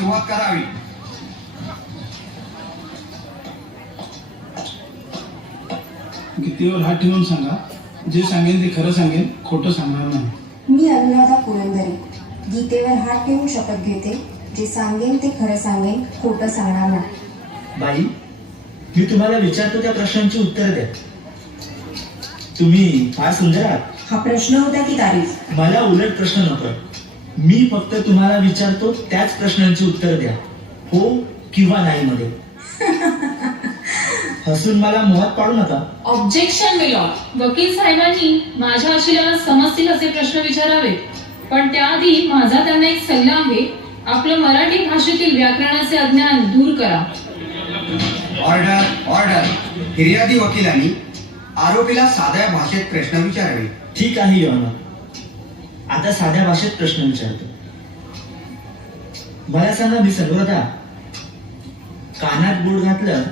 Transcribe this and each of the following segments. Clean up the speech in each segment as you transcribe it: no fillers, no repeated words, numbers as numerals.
सुरुवात करावी. गीतेवर हात ठेवून सांगा, जे सांगेन ते खरं सांगेन, खोटं सांगणार नाही. मी अनुराधा पुरंदरे गीतेवर हात ठेवून शपथ घेते, जे सांगेन ते खरं सांगेन, खोटं सांगणार नाही. बाई, मी तुम्हाला विचारतो त्या प्रश्नांची उत्तर द्या. तुम्ही फार सुंदर आहात. हा प्रश्न होता की तारीफ? मला उलट प्रश्न नकोय. मी फक्त तुम्हाला विचारतो त्याच प्रश्नांची उत्तर द्या, हो किंवा नाही मध्ये. हसून मला मोहात पाडू नका. Objection milord. वकील साहेबांनी माझ्या आशिलाला समजतील असे प्रश्न विचारावे, पण त्याआधी माझा त्यांना एक सल्ला आहे. आपलं मराठी भाषेतील व्याकरणाचे अज्ञान दूर करा. Order order. फिर्यादी वकिलांनी आरोपीला साध्या भाषेत प्रश्न विचारावे. ठीक आहे योना, आता साध्या भाषेत प्रश्न विचारतो. मला सांगा मिस अनुराधा, कानात बोट घातलं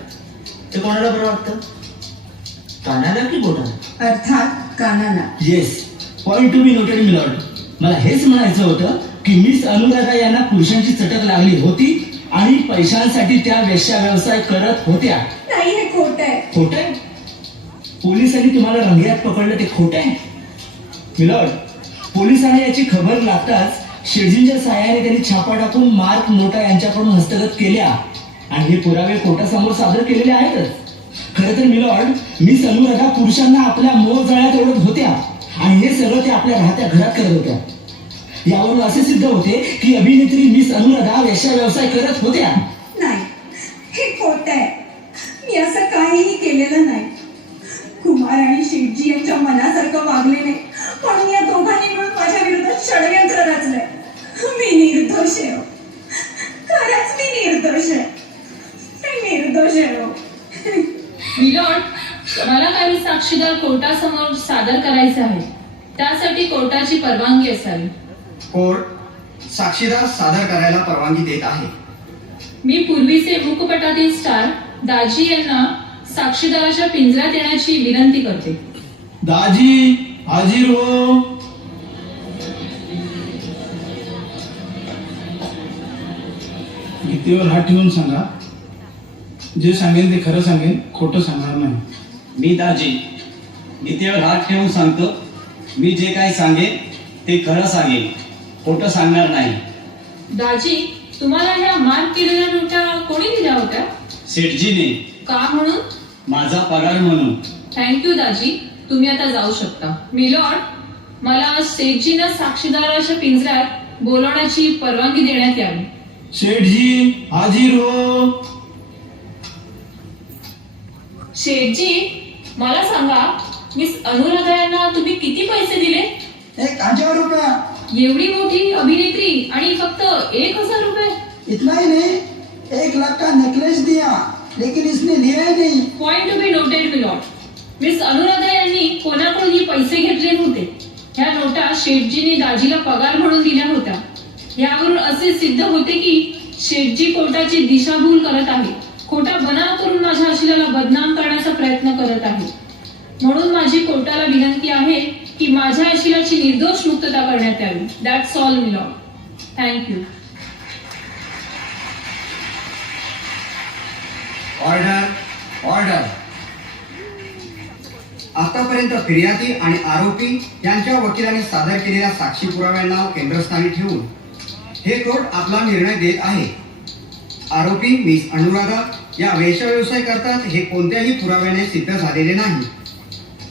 तर कोणाला बरं वाटतं, कानाला की बोटाला? अर्थात कानाला. Yes, point to be noted milord. मला हेच म्हणायचं होतं की मिस अनुराधा यांना पुरुषांची चटक लागली होती आणि पैशांसाठी त्या वेश्या व्यवसाय करत होत्या. नाही, हे खोटं आहे. खोट आहे? पोलिसांनी तुम्हाला रंगेहात पकडलं ते खोट आहे? मिलॉर्ड, पोलिसांना याची खबर लागताच शेडजींच्या सहाय्याने त्यांनी छापा टाकून मार्क नोटा यांच्याकडून हस्तगत केल्या आणि हे पुरावे कोर्टासमोर सादर केलेले आहेतच. खरं तर मिलॉर्ड, मिस अनुराधा पुरुषांना आपल्या मोहजाळ्यात ओढत होत्या आणि हे सगळं ते आपल्या राहत्या घरात करत होत्या. यावरून असे सिद्ध होते की अभिनेत्री मिस अनुराधा वेश्या व्यवसाय करत होत्या. नाही, हे खोटं आहे. मी असं काहीही केलेलं नाही. कुमार आणि शेठजी यांच्या मनासारखं वागले नाही, म्हणून या दोघांनी मिळून माझ्या विरोधात षडयंत्र रचलंय. मी निर्दोष आहे. खरंच मी निर्दोष आहे. मी निर्दोष आहे. मिलॉर्ड, मला काही साक्षीदार कोर्टासमोर सादर करायचे आहे. त्यासाठी कोर्टाची परवानगी असावी. कोर्ट साक्षीदार सादर करायला परवानगी देत आहे. मी पूर्वीचे मूकपटातील स्टार दाजी यांना साक्षीदाराच्या पिंजऱ्यात येण्याची विनंती करते. दाजी हाजीर हो. गीतेवर हात ठेवून सांगा, जे सांगेन ते खरं सांगेन, खोटं सांगणार नाही. मी दाजी गीतेवर हात ठेवून सांगतो, मी जे काही सांगेन ते खरं सांगेन, खोटं सांगणार नाही. दाजी, तुम्हाला ह्या मार्क केलेल्या नोटा कोणी दिल्या होत्या? सेठजीने. का म्हणून? माझा पगार म्हणून. थँक्यू दाजी, तुम्ही आता जाऊ शकता. मिलॉर्ड, मला शेठजींना साक्षीदाराच्या पिंजऱ्यात बोलवण्याची परवानगी देण्यात यावी. शेठजी हाजीर हो. शेठजी, मला सांगा, मिस अनुराधा यांना तुम्ही किती पैसे दिले? 1000 रुपया. एवढी मोठी अभिनेत्री आणि फक्त 1000 रुपये? इतना ही नहीं, 1 लाख का नेकलेस दिया, लेकिन इसने लिया ही नहीं. Point to be noted milord. Miss Anuradha यांनी कोणाकडूनही पैसे घेतले नव्हते. ह्या नोटा शेठजींनी दाजीला पगार म्हणून दिल्या होत्या. यावरून असे सिद्ध होते की शेठजी कोर्टाची दिशाभूल करत आहे, खोटा बनाव करून माझ्या आशिलाला बदनाम करण्याचा प्रयत्न करत आहे. म्हणून माझी कोर्टाला विनंती आहे की माझ्या आशिलाची निर्दोष मुक्तता करण्यात यावी. That's all milord. Thank you. Order order. आतापर्यंत फिर्यादी आणि आरोपी यांच्या वकिलांनी सादर केलेल्या साक्षी पुराव्यांना केंद्रस्थानी ठेवून हे कोर्ट आपला निर्णय देत आहे. आरोपी मिस अनुराधा या वेश्या व्यवसाय करतात हे कोणत्याही पुराव्याने सिद्ध झालेले नाही.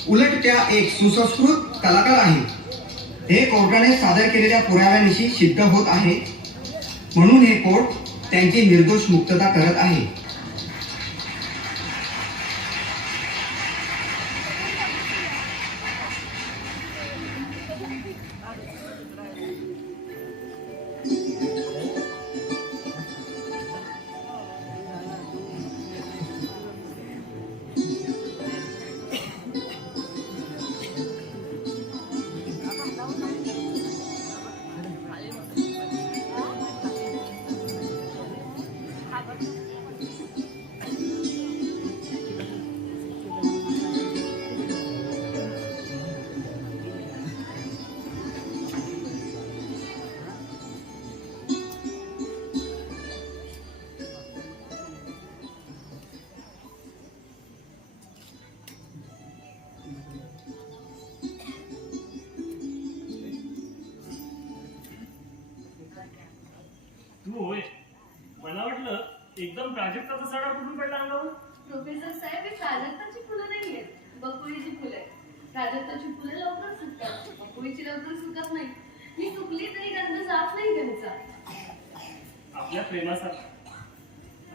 उलट त्या एक सुसंस्कृत कलाकार आहेत. हे कोर्टाने सादर केलेल्या पुराव्यानिशी सिद्ध होत आहे, म्हणून हे कोर्ट त्यांची निर्दोष मुक्तता करत आहे. सडा कुठून पडला अंगावर? प्रोफेसर साहेब ही प्राजक्ताची फुलं नाही आहेत, बकुळीची फुलं आहेत. प्राजक्ताची फुलं लवकर सुकतात, बकुळीची लवकर सुकत नाही. ही सुकली तरी गंध जात नाही त्यांचा. आपल्या प्रेमासाठी.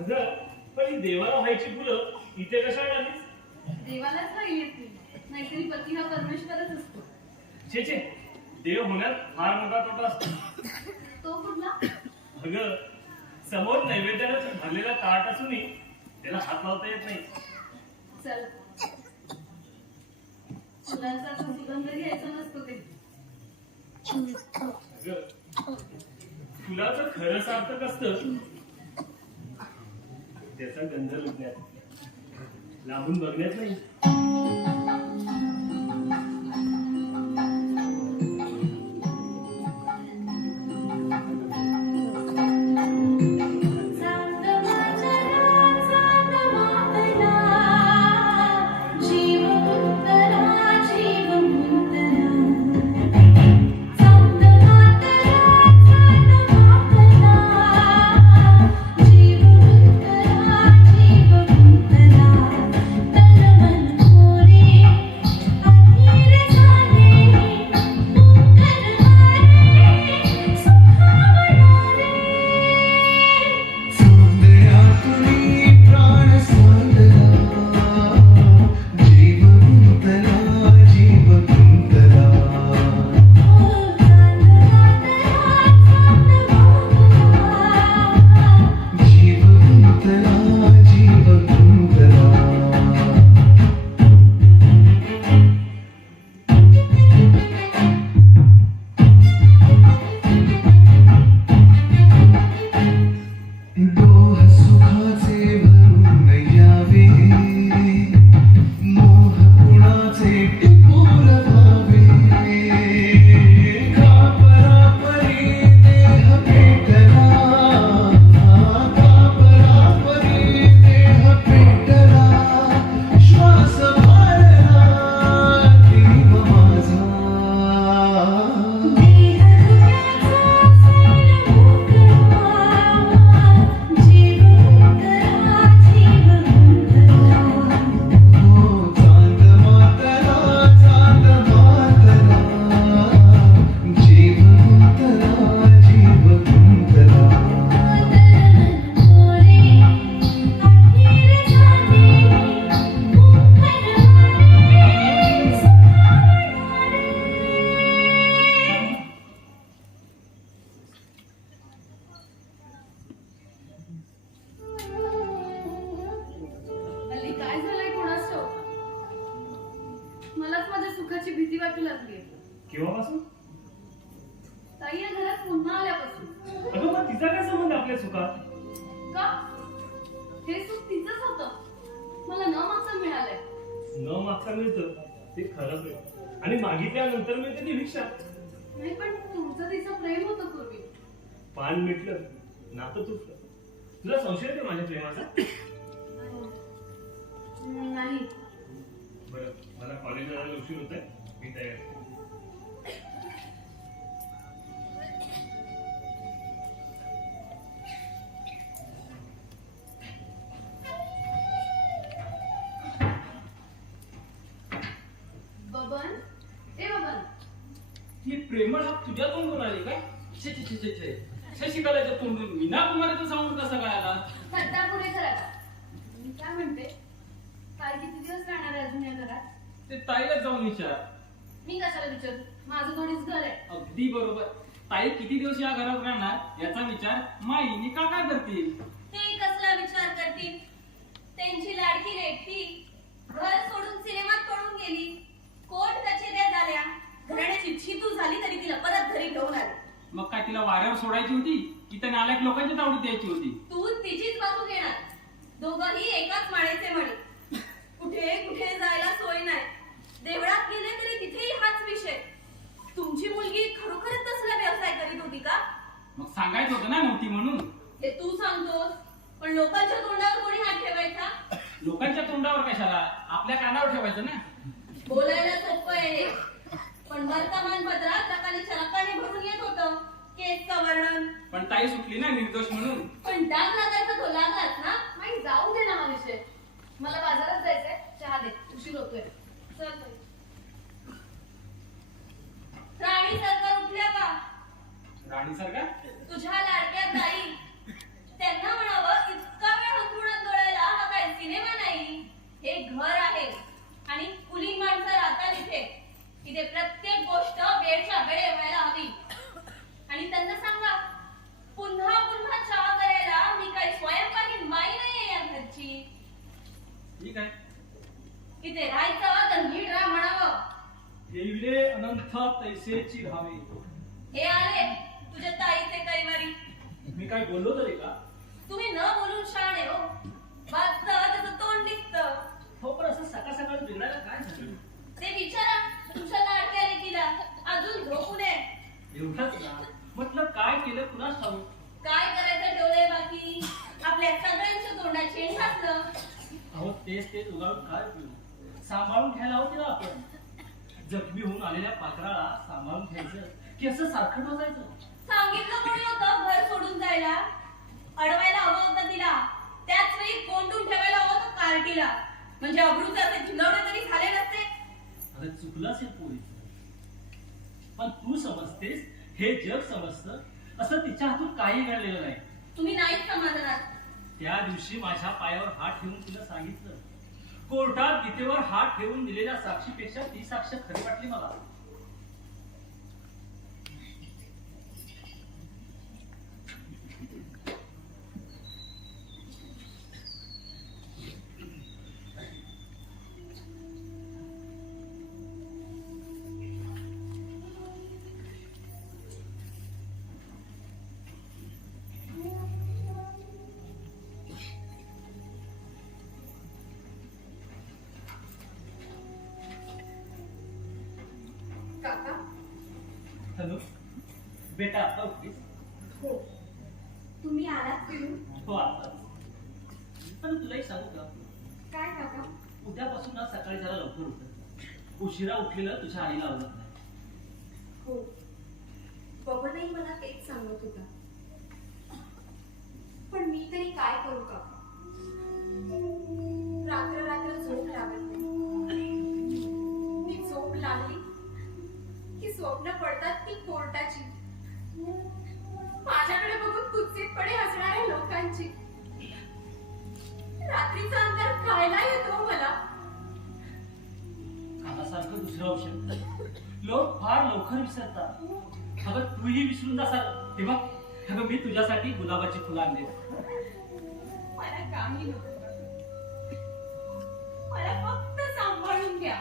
अगं पण ही देवाला व्हायची फुलं इथे कशाला आलीस? देवालाच नाही येत नाही, नाहीतरी पती हा परमेश्वरच असतो. छे छे, देव होण्यात फार मोठा तोटा असतो. तो कुठला? अगं समोर नैवेद्यानं भरलेला ताट असूनही त्याला हात लावता येत नाही. चल, फुलांचा असा सुगंध घ्यायचा नसतो ते. अगं फुलाचं खरं सार्थक असतं त्याचा गंध लुटण्यात, लांबून बघण्यात नाही. मलाच माझ्या सुखाची भीती वाटू लागली. केव्हापासून? ताई या घरात पुन्हा आल्यापासून. अगं मग तिचा काय संबंध आपल्या सुखात? का? हे सुख तिचंच होतं, मला न मागता मिळालंय. न मागता मिळतं ते खरंच आहे, आणि मागितल्यानंतर मिळते ती भिक्षा. नाही पण तुमचं तिचं प्रेम होतं पूर्वी. पान मिटलं नातं तुटलं. तुला संशय येते माझ्या प्रेमाचा? नाही. बरं, मला कॉलेजला जायला उशीर होत आहे, मी तयार आहे. बबन, ए बबन, ही प्रेमळ हात तुझ्या तोंडून आली काय? छे छे छे छे छे. शशिकलाच्या तोंडून मीना कुमारीचा साऊंड कसा काय आला? सध्या पुढे करा. मी काय म्हणते, ताई किती दिवस राहणार आहे अजून या घरात? ते ताईला जाऊन विचार. मी कशाला विचारू, माझं थोडीच घर आहे. अगदी बरोबर. ताई किती दिवस या घरात राहणार याचा विचार माईनी काका करतील. ते कसला विचार करतील? त्यांची लाडकी लेकटी घर सोडून सिनेमात पळून गेली, कोर्ट कचेऱ्या झाल्या, घराण्याची छितू झाली तरी तिला परत घरी घेऊन आले. मग काय तिला वाऱ्यावर सोडायची होती की त्या नालायक लोकांच्या तावडीत द्यायची होती? तू तिचीच बाजू घेणार. दोघंही एकाच माळेचे मणी. कुठे कुठे जायला सोय नाही. देवळात गेले तरी तिथेही हाच विषय. तुमची मुलगी खरोखरच तसला व्यवसाय करीत होती का? मग सांगायचं होतं ना नव्हती म्हणून. हे तू सांगतोस, पण लोकांच्या तोंडावर कोणी हात ठेवायचा? लोकांच्या तोंडावर कशाला, आपल्या कानावर ठेवायचं ना. बोलायला सोपं आहे, पण वर्तमानपत्रात रकाने भरून येत होतं केसचं वर्णन. पण ताई सुटली ना निर्दोष म्हणून. पण डाग लागायचा तो लागलाच ना. माई जाऊ दे ना हा विषय. मला बाजारात जायचंय. चहा दे, उशीर होतोय. चल ताई. राणी सरकार उठल्या का? राणी सरकार तुझ्या लाडक्या ताई. त्यांना म्हणावं इतका वेळ हंतरुणात लोळायला हा काय सिनेमा नाही. हे घर आहे आणि कुली माणसं राहतात इथे. इथे प्रत्येक गोष्ट वेळच्या वेळे व्हायला हवी. आणि त्यांना सांगा पुन्हा पुन्हा चहा करायला मी काही स्वयंपाकी माई नाहीये या घरची. ठीक आहे. इथे राहायचं तर नीट राहा म्हणावं. येईले अनंत तैसेची राहावे. हे आले तुझ्या ताईचे कैवारी. मी काय बोललो तरी का? तुम्ही न बोलून शहाणे हो. वाचतं त्याचं तोंड दिसतं. हो, पण असं सकाळ सकाळ बिघडायला काय झालं? ते विचारा तुमच्या लाडक्या लेकीला. अजून झोपू नये. एवढंच ना. म्हटलं काय केलं कुणास ठाऊक. काय करायचं ठेवलंय बाकी. आपल्या सगळ्यांच्या तोंडात शेण घातलं. अहो तेच उगाळून काय उपयोग? सांभाळून घ्यायला हवं तिला आपण. जखमी होऊन आलेल्या पाखराला सांभाळून घ्यायचं की असं सारखं बसायचं? सांगितलं कोणी होतं घर सोडून जायला? अडवायला हवं होतं तिला. त्याच वेळी कोंडून ठेवायला हवं होतं कार्टीला. म्हणजे अब्रूचे असे झुलवणे तरी झाले नसते. अरे चुकलं असेल पोरीचं. पण तू समजतेस, हे जग समजतं असं तिच्या हातून काही घडलेलं नाही. तुम्ही नाहीच समाधानात. त्या दिवशी माझ्या पायावर हात ठेवून तिला सांगितलं. कोर्टात गीतेवर हात ठेवून दिलेल्या साक्षीपेक्षा ती साक्ष खरी वाटली मला. काका. हॅलो बेटा, आता उठलीस? हो, तुम्ही आलात फिरून? हो आता. पण तुला एक सांगू का? काय काका? उद्यापासून ना सकाळी जरा लवकर उठत. उशिरा उठलेलं तुझ्या आईला आवडत नाही. हो, बबनही मला तेच सांगत होता. पण मी तरी काय करू काका? रात्र रात्र झोप लागत नाही. ती झोप लागली की स्वप्न पडतात ती कोर्टाची. माझ्याकडे बघून कुत्सितपणे हसणाऱ्या लोकांची. रात्रीचा अंधार खायला येतो मला. खाण्यासारखं दुसरं औषध. लोक फार लवकर विसरतात. अगं तूही विसरून जासाल तेव्हा. अगं मी तुझ्यासाठी गुलाबाची फुलं आणली. मला काही नको. मला फक्त सांभाळून घ्या.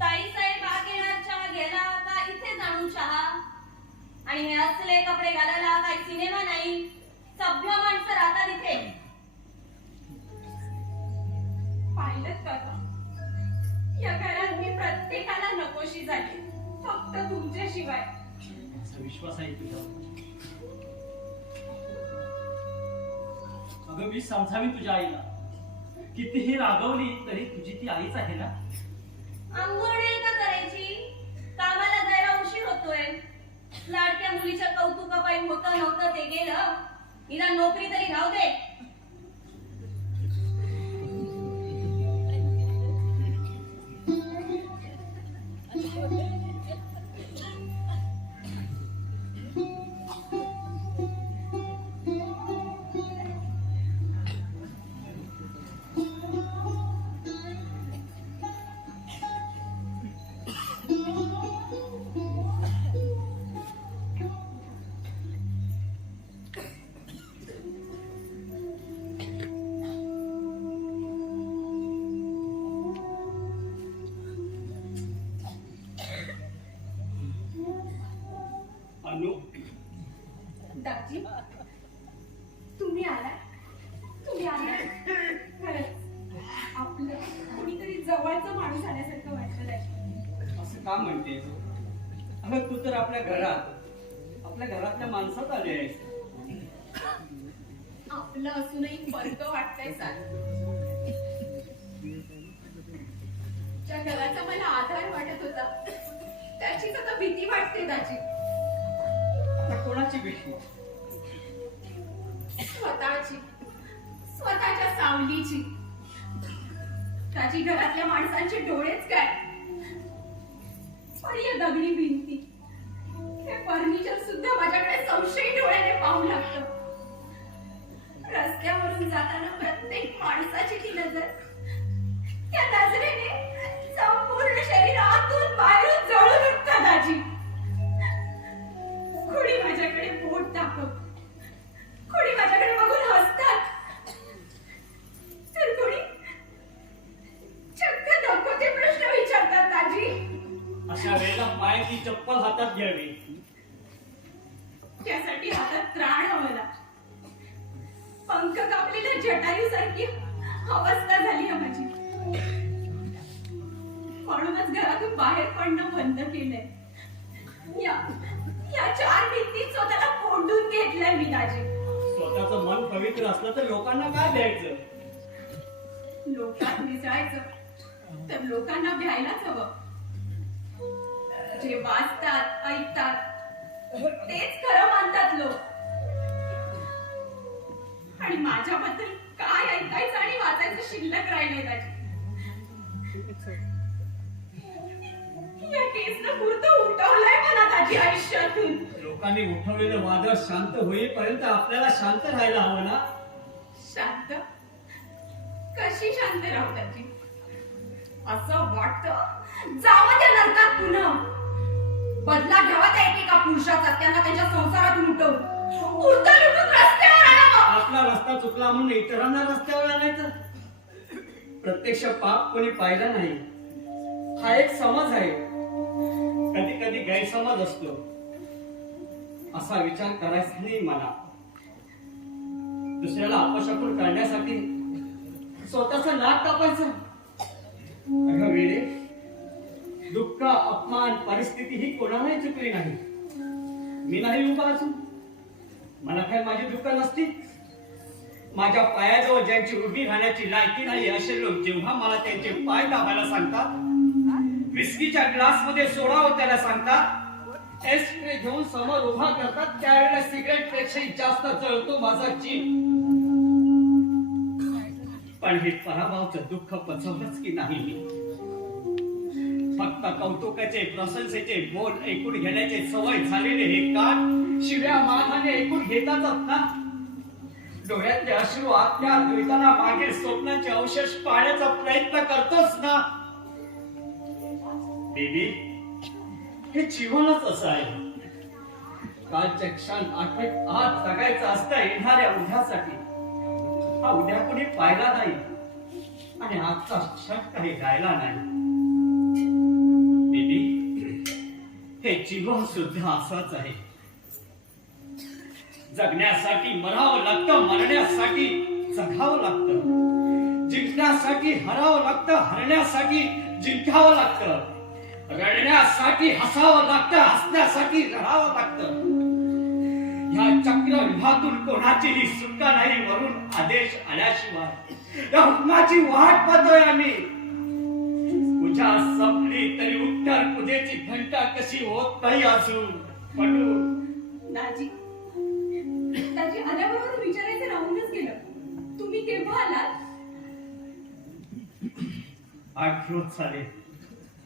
ताई साहेब आग येणार चहा घ्यायला का इथे जाणून चहा. आणि हे असले कपडे घालायला काही सिनेमा नाही. सभ्य माणसं राहतात इथे. पाहिलं काका, या घरात मी प्रत्येकाला नकोशी झाली, फक्त तुमच्याशिवाय. असा विश्वास आहे तुझ्यावर. अगं मी समजावी तुझ्या आईला. कितीही रागवली तरी तुझी ती आईच आहे ना. अंघोळ नाही का करायची? कामाला जायला उशीर होतोय. लाडक्या मुलीच्या कौतुकापायी होतं नव्हतं ते गेलं. हिला नोकरी तरी राहू दे. अनु, दाजी, तुम्ही आलात. खरंच आपलं कोणीतरी जवळचा माणूस आल्यासारखं वाटलं दाजी. असं का म्हणतेस? अगं तू तर आपल्या घरातल्या माणसात आली आहेस. आपलं असूनही फरक वाटतंय सार. ज्या घराचा मला आधार वाटत होता त्याचीच आता भीती वाटते दाजी. तर कोणाची भेटली? स्वतःच्या सावलीची. त्याची घरातल्या माणसांचे डोळेच काय, पण या दगडी भिंती, हे फर्निचर सुद्धा माझ्याकडे संशयी डोळ्याने पाहू लागतं. रस्त्यावरून जाताना प्रत्येक माणसाची ती नजर, त्या नजरेने संपूर्ण शरीर आतून बाहेरून जळून उठतं दाजी. कुणी माझ्याकडे बोट दाखवत, कुणी माझ्याकडे बघून हसतात, तर कुणी चक्क नको ते प्रश्न विचारतात दाजी. अशा वेळेला पायाची चप्पल हातात घ्यावी. त्यासाठी हातात त्राण हवं ना. पंख कापलेल्या जटायूसारखी अवस्था झाली आहे माझी. म्हणूनच घरातून बाहेर पडणं बंद केलंय. या 4 भिंतीत स्वतःला कोंडून घेतलंय मी दाजी. स्वतःचं मन पवित्र असलं तर लोकांना काय द्यायचं? लोकात मिसळायचं तर लोकांना भ्यायलाच हवं. जे वाचतात, ऐकतात तेच खरं मानतात लोक. आणि माझ्याबद्दल काय ऐकायचं आणि वाचायचं शिल्लक राहिलंय दाजी. या केसनं पुरतं उठवलंय मला दाजी आयुष्यातून. लोकांनी उठवलेलं वादळ शांत होईपर्यंत आपल्याला शांत राहायला हवं ना. शांत कशी शांत राहू दाजी? असं वाटतं जावं त्या नरकात पुन्हा. बदला घ्यावा त्या एकेका पुरुषाचा, त्यांना त्यांच्या संसारातून उठवून उरता लुटून रस्त्यावर आणावं. आपला रस्ता चुकला म्हणून इतरांना रस्त्यावर आणायचं. प्रत्यक्ष पाप कोणी पाहिला नाही, हा एक समज आहे. कधी कधी गैरसमज असतो. असा विचार करायचा नाही मला. दुसऱ्याला अपशकुन करण्यासाठी स्वतःचं नाक कापायचं. अगं वेडे, दुःख, अपमान, परिस्थिती ही कोणालाही चुकली नाही. मी नाही उभा अजून. मला काय माझी दुःख नसती? माझ्या पायाजवळ ज्यांची उभी राहण्याची लायकी नाही असे लोक जेव्हा मला त्यांचे पाय दाबायला सांगतात, विस्कीच्या ग्लास मध्ये सोडावं त्याला सांगतात, एस्प्रे घेऊन समोर उभा करतात, त्यावेळेला सिगरेट पेक्षाही जास्त जळतो माझा जीव. पण हे पराभवाचं दुःख पचवलंच की नाही मी. फक्त कौतुकाचे, प्रशंसेचे बोल ऐकून घेण्याचे सवय झालेले हे कान शिव्या मानाने ऐकून घेतातच ना. डोळ्यातले अश्रू आत्म्या द्वैताना मागील स्वप्नांचे अवशेष पाहण्याचा प्रयत्न करतोच ना. बेबी, हे जीवनच असं आहे. कालचे क्षण आठवत आज जगायचं असतं येणाऱ्या उद्यासाठी. हा उद्या कोणी पाहिला नाही आणि आजचा क्षण काही राहिला नाही. बेबी, हे जीवन सुद्धा असंच आहे. जगण्यासाठी मरावं लागतं, मरण्यासाठी जगावं लागतं, जिंकण्यासाठी हरावं लागतं, हरण्यासाठी जिंकावं लागतं, रडण्यासाठी हसावं लागतं, हसण्यासाठी रडावं लागतं. ह्या चक्रव्यूहातून कोणाचीही सुटका नाही. वरून आदेश आल्याशिवाय या हुकमाची वाट पाहतोय आम्ही. पूजा संपली तरी उत्तर पूजेची घंटा कशी होत नाही अजून. पटू दाजी आल्याबरोबर विचारायचं राहूनच गेलं. तुम्ही केव्हा आलात? 8 रोज झाले.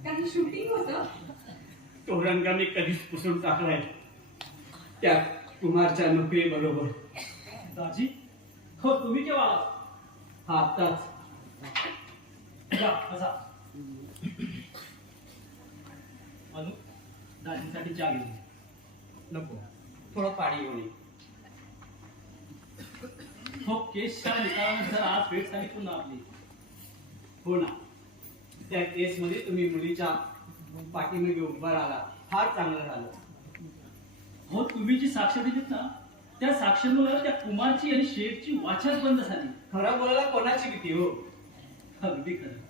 काही शूटिंग होतं? तो रंग मी कधीच पुसून टाकलाय त्या कुमारच्या नोकरी बरोबर. दाजी, हो तुम्ही केव्हा आलात? हा आत्ताच. अनु, दाजीसाठी चहा घेऊन. नको, थोडं पाणी घेऊन ये. हो, केसच्या निकालानंतर आज भेट झाली पुन्हा आपली. हो ना, त्या केस मध्ये तुम्ही मुलीच्या पाठीमागे उभा राहिला, फार चांगलं झालं. हो, तुम्ही जी साक्ष दिलीत ना, त्या साक्षीमुळे त्या कुमारची आणि शेठची वाचाच बंद झाली. खरं बोलायला कोणाची भीती हो? अगदी खरं.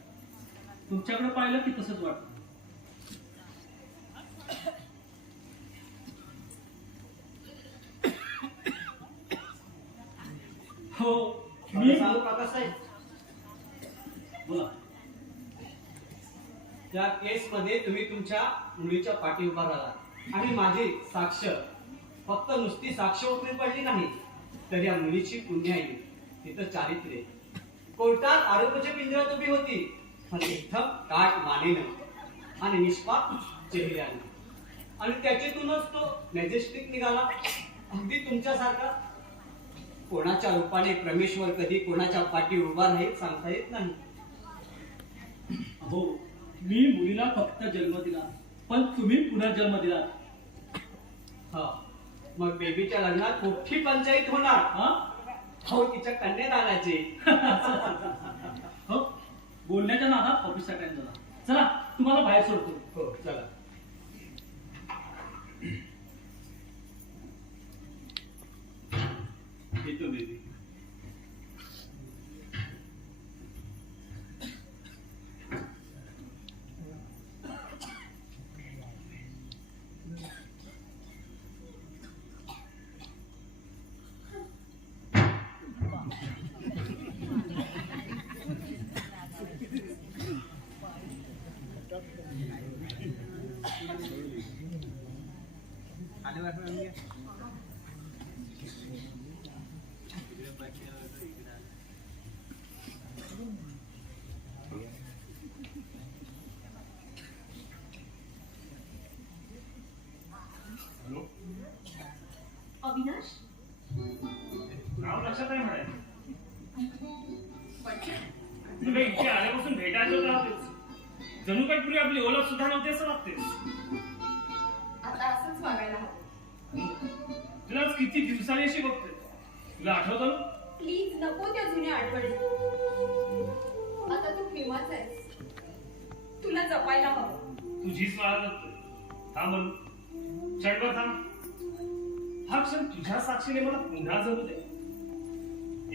तुमच्याकडे पाहिलं की तसंच वाटतं. हो, मी सांगू काकासाहेब, बोला. त्या केस मध्ये तुम्ही तुमच्या मुलीच्या पाठी उभा राहिला आणि माझी साक्ष फक्त नुसती साक्ष उपरी पडली नाही तर या मुलीची पुण्य आहे, तिचं चारित्र्य. कोर्टात आरोपाच्या पिंजऱ्यात उभी होती, पण एकदम काट मानेनं आणि निष्पाप चेहऱ्यानं, आणि त्याच्यातूनच तो मॅजेस्टिक निघाला, अगदी तुमच्यासारखा. कोणाच्या रूपाने परमेश्वर कधी कोणाच्या पाठी उभा राहील सांगता येत नाही. हो, मी मुलीला फक्त जन्म दिला, पण तुम्ही पुनर्जन्म दिला. हा, मग बेबीच्या लग्नात मोठी पंचायत होणार. हा? हो, तिच्या कन्यादानाची. हो, बोलण्याच्या नादात ऑफिसचा टाइम झाला. चला, तुम्हाला बाहेर सोडतो. हो, चला. येतो बेबी. हॅलो, अविनाश, नाव लक्षात आहे म्हणाय. तुला इथे आल्यापासून भेटायचं राहतेस. जणू काही पूर्वी आपली ओळख सुद्धा नव्हती असं वाटतेस. आता असंच वागायला हवं. तुला आज किती दिवसांनी अशी बघते. तुला आठवतं ना? प्लीज नको त्या जुन्या आठवणी. आता तू केव्हाच आहेस, तुला जपायला हवं. तुझीच वाळा लागतोय. थांब म्हणून क्षणभर थांब. हा क्षण तुझ्या साक्षीने मला पुन्हा जगू दे.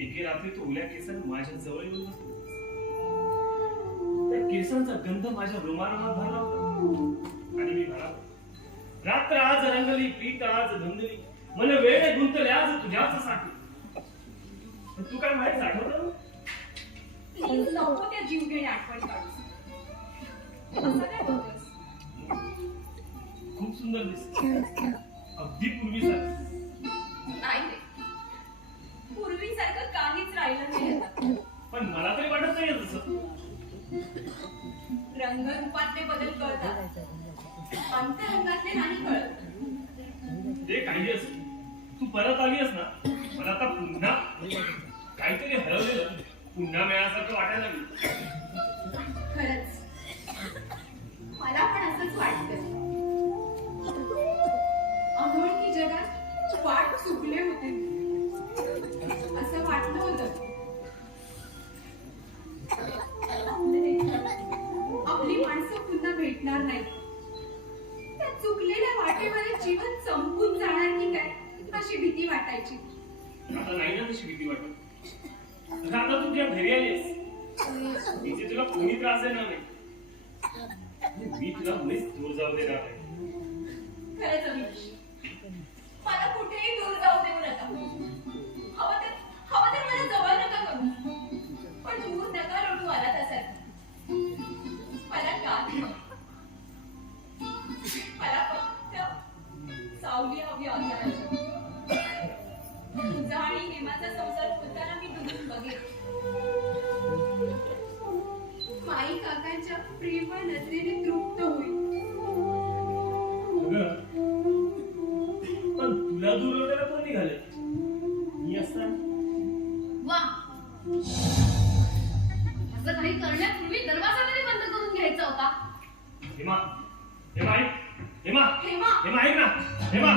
एके रात्री तू ओल्या केसाने माझ्या जवळ येऊन बसलीस. त्या केसांचा गंध माझ्या रुमालात भरला होता आणि मी म्हणालो, रात्र आज रंगली, पीत आज धुंदली, मला वेळ गुंतले आज तुझ्याच साठी. पण तू काय माहिती आठवतं? प्लीज नको त्या जीवघेण्या आठवण काढूस. असं काय बोलतोस? खूप सुंदर दिसते, अगदी पूर्वीसारखं. नाही रे, पूर्वीसारखं काहीच राहिलं नाही आता. पण मला तरी वाटत नाही तसं. रंगरूपातले बदल कळतात, अंतरंगातले नाही कळत. ते काही असो, तू परत आलीस ना, मला आता पुन्हा काहीतरी हरवलेलं पुन्हा मिळाल्यासारखं वाटायला लागलं. खरंच मला पण असंच वाटतं. अनोळखी जगात वाट चुकले होते असं वाटलं होतं. आपली माणसं पुन्हा भेटणार नाही. त्या चुकलेल्या वाटेवर जीवन संपून जाणार की काय अशी भीती वाटायची. आता नाही ना तशी भीती वाटत. आता तू तुझ्या घरी आलीस, तिथे तुला कोणी त्रास देणार नाही. मी तुला मुळीच दूर जाऊ देणार नाही. खरंच अविनाश, मला कुठेही दूर जाऊ देऊ नका. हवं तर मला जवळ नका करू, पण दूर नका लोटू आला तसाच. मला का मला फक्त सावली हवी आकाराची. तुझा आणि हेमाचा संसार होताना मी डुबून बघेन. माई काकांच्या प्रेमळ नजरेने तृप्त होईल. अगं, पण तुला दूर वगैरे कोण निघाले? मी असताना. वा, असं काही करण्यापूर्वी दरवाजा तरी बंद करून घ्यायचा होता. हेमा, हेमा ऐक. हेमा, हेमा, हेमा ऐक ना. हेमा,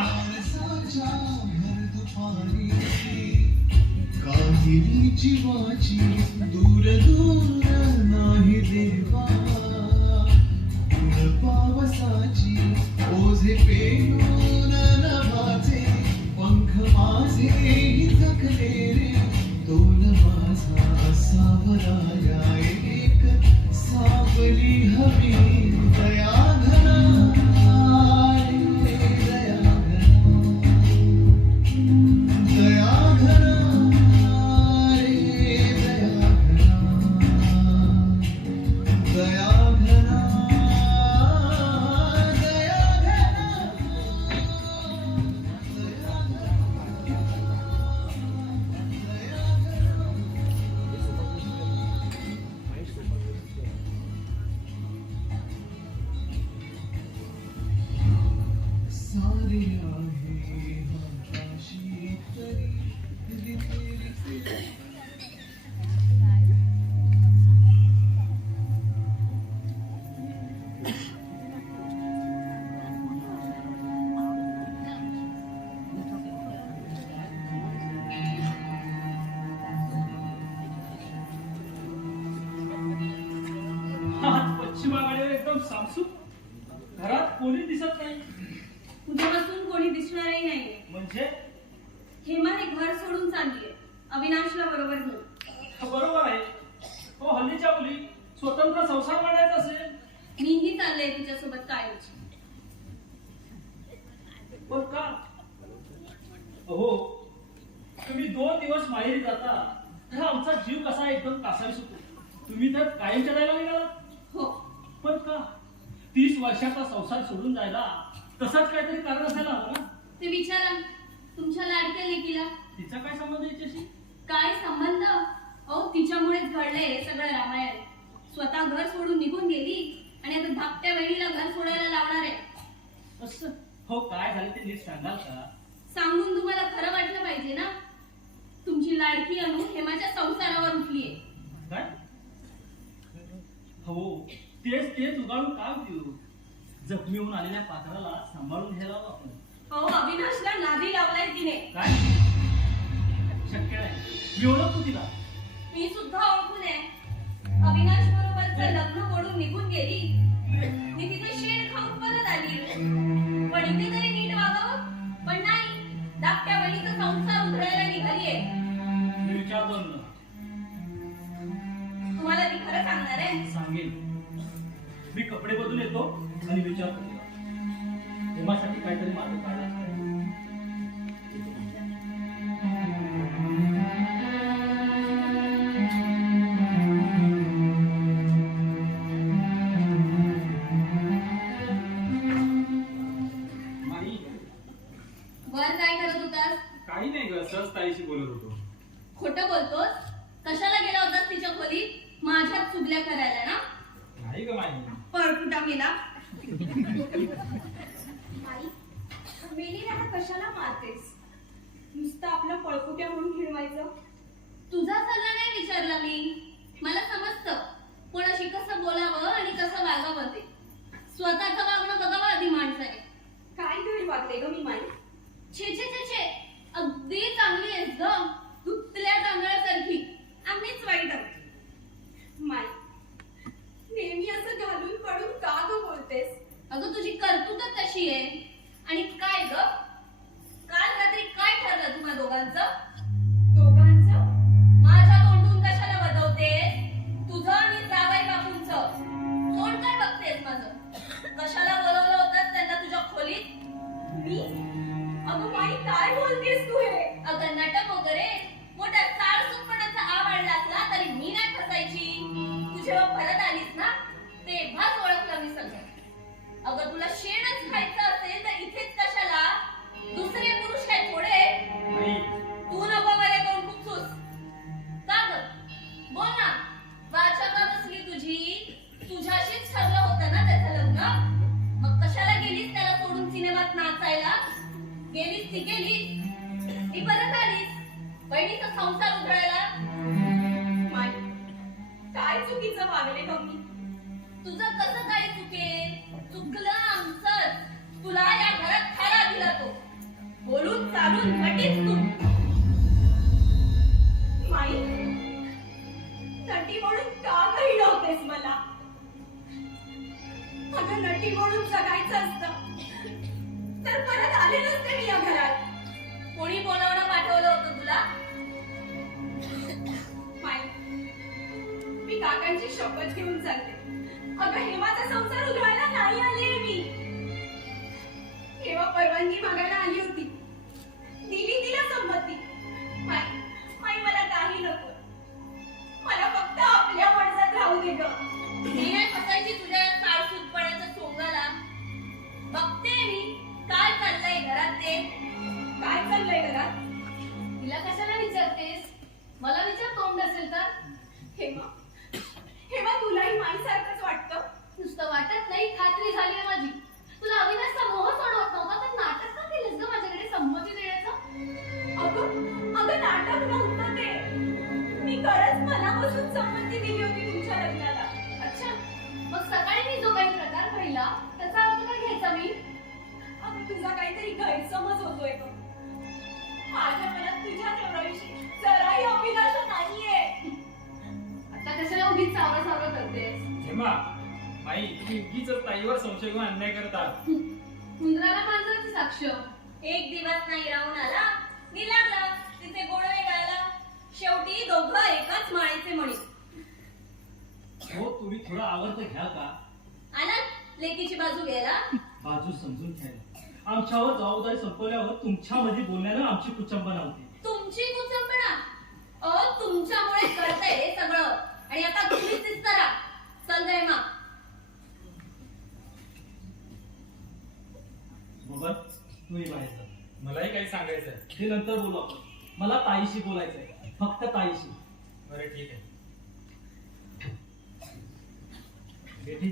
काहिली जीवाची दूर दूर नाही देवा, पूर्ण पावसाची ओझे पेलून नभाचे पंख माझे थकले रे. दोन माझा सावराया एक सावली हवी. दया घरा रे, दया घरा, आहे हाताशी तरी तेरी आज पश्चिम आघाडीवर एकदम सामसूम घरात कोणी दिसत नाही उद्यापासून कोणी दिसणारही नाहीये. म्हणजे हेमा हे घर सोडून चाललीये अविनाशला बरोबर घेऊन. बरोबर आहे. हो, हल्लीच्या मुली स्वतंत्र संसार मांडायचा असेल मीही चालले तिच्यासोबत कायमची. पण का? हो, तुम्ही 2 दिवस माहेरी जाता तर आमचा जीव कसा एकदम कासावीस होतो. तुम्ही तर कायमच्या जायला निघाला. हो, पण का? 30 वर्षाचा संसार सोडून जायला तसंच काहीतरी कारण असायला हवं ना. ते विचारा तुमच्या लाडक्या लेकीला. तिचा काय संबंध याच्याशी? काय संबंध? अहो तिच्यामुळेच घडलंय हे सगळं रामायण. स्वतः घर सोडून निघून गेली आणि आता धाकट्या बहिणीला घर सोडायला लावणार आहे. असं? हो, काय झालं ते नीट सांगाल का? सांगून तुम्हाला खरं वाटलं पाहिजे ना. तुमची लाडकी अनु हेमाच्या संसारावर उठलीये. काय? हो, तेच उगाळून काम देऊ. जखमी होऊन आलेल्या पात्राला सांभाळून घ्यायला हवं आपण. अहो अविनाशला नादी लावलाय तिने. काय? शक्य नाही. मी ओळखतो तिला. मी सुद्धा ओळखून आहे. अविनाश बरोबरचं लग्न मोडून निघून गेली. मी तिथे शेण खाऊन परत आली. पण इथे तरी नीट वागावं. पण नाही, धाकट्या बहिणीचा संसार उधळायला निघालीये. मी विचारतो ना. तुम्हाला ती खरं सांगणार आहे? सांगेल. मी कपडे बदलून येतो आणि विचारतो तिला. हेमासाठी काहीतरी मार्ग काढला आहे. वर काय करत होतास? काही नाही ग, सहज ताईशी बोलत होतो. खोटं बोलतोस? कशाला गेला होतास तिच्या खोलीत? माझ्यात चुगल्या करायला ना? नाही ग माही. पळकुटा मेला. आई, मेलीला कशाला मारतेस? नुसतं आपलं पळकुट्या म्हणून हिरवायचं. तुझा सल्ला नाही विचारला मी. मला समजतं कोणाशी कसं बोलावं आणि कसं वागावं ते. स्वतःचं वागणं बघावं आधी माणसाने. काय गैर वागले ग मी माई? छे छे छे छे, अगदी चांगली आहेस ग, धुतल्या तांदळासारखी. आम्हीच वाईट आहोत. माई, नेहमी असं घालून पडून का ग बोलतेस? अगं तुझी कर्तुकच तशी आहे. आणि काय ग, काल रात्री काय ठरलं तुम्हा दोघांचं? दोघांचं? माझ्या तोंडून कशाला बजावतेस? तुझं आणि जावई बापूंचं. तोंड काय बघतेस माझं? कशाला बोलवलं होतं त्यांना तुझ्या खोलीत? मी? अगं माई, काय बोलतेस तू हे? अगं नाटक वगैरे मोठ्या साळसूदपणाचा आवडला असला तरी मी नाही फसायची. तू जेव्हा परत आलीस ना तेव्हाच ओळखलं मी सगळं. अगं तुला शेणच खायचं असेल तर इथेच कशाला? दुसरे पुरुष काय थोडे? तू नको बरे तोंड खुपसूस. का ग? बोल ना. वाचा का बसली तुझी? तुझ्याशीच ठरलं होतं ना त्याचं लग्न. मग कशाला गेलीस त्याला सोडून सिनेमात नाचायला? गेलीस ती गेलीस, ती परत आलीस बहिणीचा संसार उधळायला. माय, काय चुकीचं वागले ग मी? तुझं कसं काय चुकेल? चुकलं आमचंच. तुला या घरात थारा दिला तो. बोलून चालून नटीस तू. माई, नटी म्हणून का घरी नव्हतेस मला? अगं नटी म्हणून जगायचं असतं तर परत आले नसते मी या घरात. कोणी बोलावणं पाठवलं होतं तुला? माई, मी काकांची शपथ घेऊन चालते. अगं हेमाचा संसार उधळायला नाही आले मी. हेमा परवानगी मागायला आली होती, दिली तिला संमती. माई, माई मला काही नको. मला फक्त आपल्या मनात राहू दे ग. मी नाही फसायची तुझ्या साळसूदपणाच्या सोंगाला. बघते मी काय चाललंय घरात ते. काय चाललंय घरात? तिला कशाला विचारतेस? मला विचार तोंड असेल तर. हेमा, हेमा तुलाही माईसारखंच वाटतं? नुसतं वाटत नाही आई तुम्ही उगीच ताईवर संशय घेऊन अन्याय करत आहात. उंदराला मांजराची साक्ष. एक दिवस नाही राहून आला लागला तिथे गोडवे गायला. शेवटी दोघं एकाच माळेचे मणी. हो तुम्ही थोडं आवर्त घ्या का? आला लेकीची बाजू घ्यायला. बाजू समजून घ्यायला. आमच्यावर जबाबदारी संपवल्यावर तुमच्यामध्ये बोलण्यानं आमची कुचंबना होती. तुमची कुचंबना तुमच्यामुळे कळतंय हे सगळं. आणि आता तुम्हीच करा. चल गय मा. बाबा तुम्ही बाहेर जा. मलाही काही सांगायचं आहे. हे नंतर बोलू आपण. मला ताईशी बोलायचं आहे, फक्त ताईशी. बरं ठीक आहे. बेटी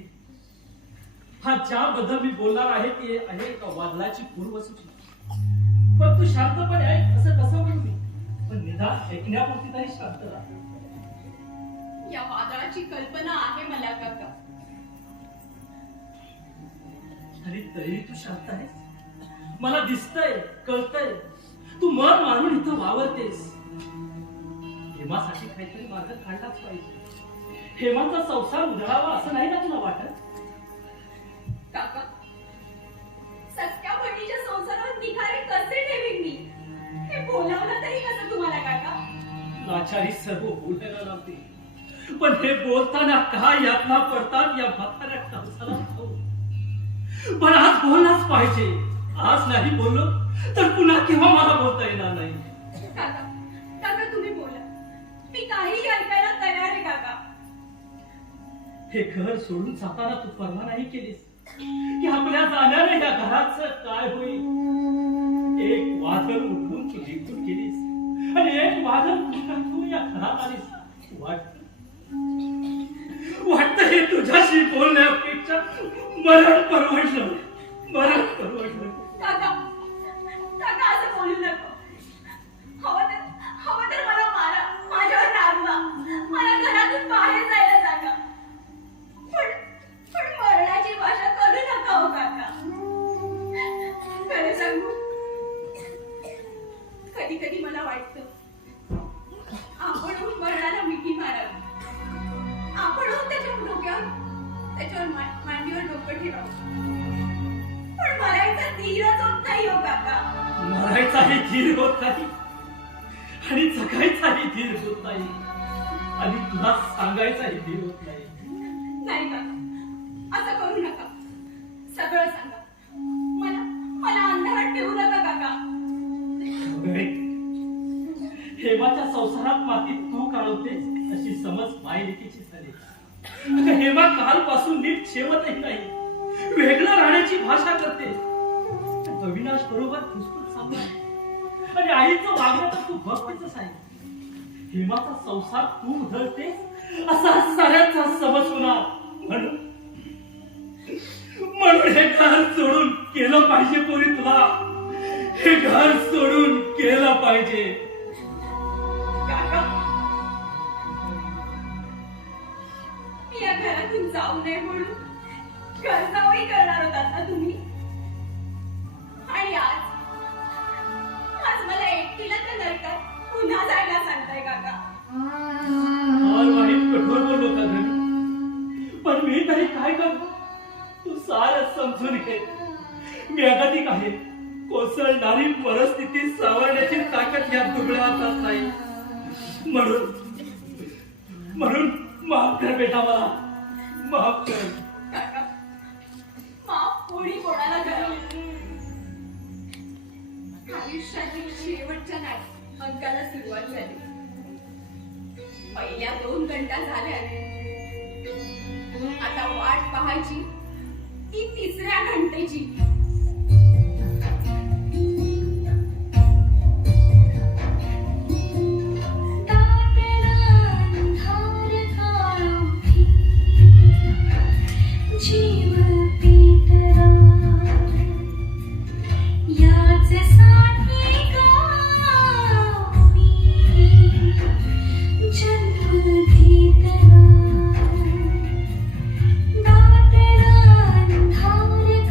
हा ज्याबद्दल मी बोलणार आहे ते आहे एका वादळाची पूर्वसूचना. पण तू शांतपणे आहे असं कसं म्हणू मी? पण निदान ऐकण्यापुरती तरी शांत राहा. या वादळाची कल्पना आहे मला काका. आणि तरी तू शांत आहेस. मला दिसतंय, कळतंय तू मन मारून इथं वावरतेस. हेमासाठी काहीतरी मार्ग काढलाच पाहिजे. हेमाचा संसार उधळावा असं नाही ना तुला वाटत? काका सख्या बहिणीच्या संसारावर निखारे कसे ठेवीन मी? हे बोलावलं तरी कसं तुम्हाला काका? लाचारी सर्व बोलायला लागते. पण हे बोलताना काय यातना पडतात या म्हाताऱ्या कंसाला ठाऊक. पण आज बोललाच पाहिजे. आज नाही बोललो तर पुन्हा केव्हा मला बोलता येणार नाही. काका काका तुम्ही बोला. मी काही ऐकायला तयार आहे काका. हे घर सोडून जाताना तू परवा नाही केलीस की आपल्या जाण्याने या घराचं काय होईल? एक वादळ उठवून तू निघून गेलीस आणि एक वादळ उठवून या घरात आलीस. वाटतं हे तुझ्याशी बोलण्यापेक्षा मरण परवडलं. मरण परवडलं. काका काका असं बोलू नको. हवं तर मला मारा, माझ्यावर रागवा, मला घरातून बाहेर जायला सांगा. पण मरणाची भाषा करू नका हो काका. खरं सांगू कधी कधी मला वाटतं आपण मरणाला मिठी मारावी. आपण त्याच्यावर मांडीवर डोकं ठेवावं. पण मरायचा धीरच होत नाही हो काका. मरायचाही धीर होत नाही आणि जगायचाही धीर होत नाही आणि तुला सांगायचाही धीर होत नाही. नाही काका असं करू नका. सगळं सांगा. मला अंधारात ठेवू नका काका. हेमाच्या संसारात मातीत तू काढवतेस अशी समज मायलेकीची झाली. हेमा कालपासून नीट शेवतही नाही. वेगळं राहण्याची भाषा करते. अविनाश बरोबर फुसफुस सांगणार आणि आईचं वागणं तर तू बघतेच आहे. हेमाचा संसार तू उधळतेस असा साऱ्यांचा समज होणार. म्हणून हे घर सोडून केलं पाहिजे पोरी तुला. हे घर सोडून केलं पाहिजे. काका मी या घरातून जाऊ नये म्हणून कर्जावही करणार होतात ना तुम्ही. आणि आज मला एकटीला त्या नरकात पुन्हा जायला सांगताय काका. वाईट कठोर बोललो का घरी? पण मी तरी काय करतो? तू सारं समजून घे. मी अगतिक आहे. कोसळणारी परिस्थिती सावरण्याची ताकद या दुबळ्या हातात नाही. म्हणून माफ कर बेटा, मला माफ कर. काका माफ कोणी कोणाला करावं. आयुष्यातील शेवटच्या अंकाला सुरुवात झाली. पहिल्या 2 घंटा झाल्या. आता वाट पाहायची ती 3ऱ्या घंटेची. धार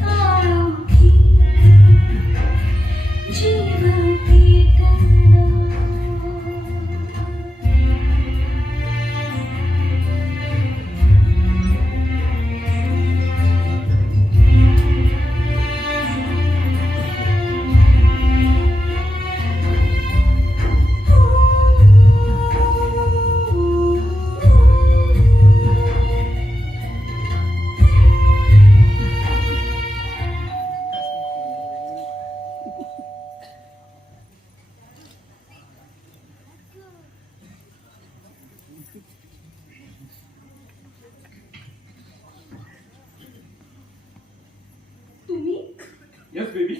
काळोखी येस बेबी.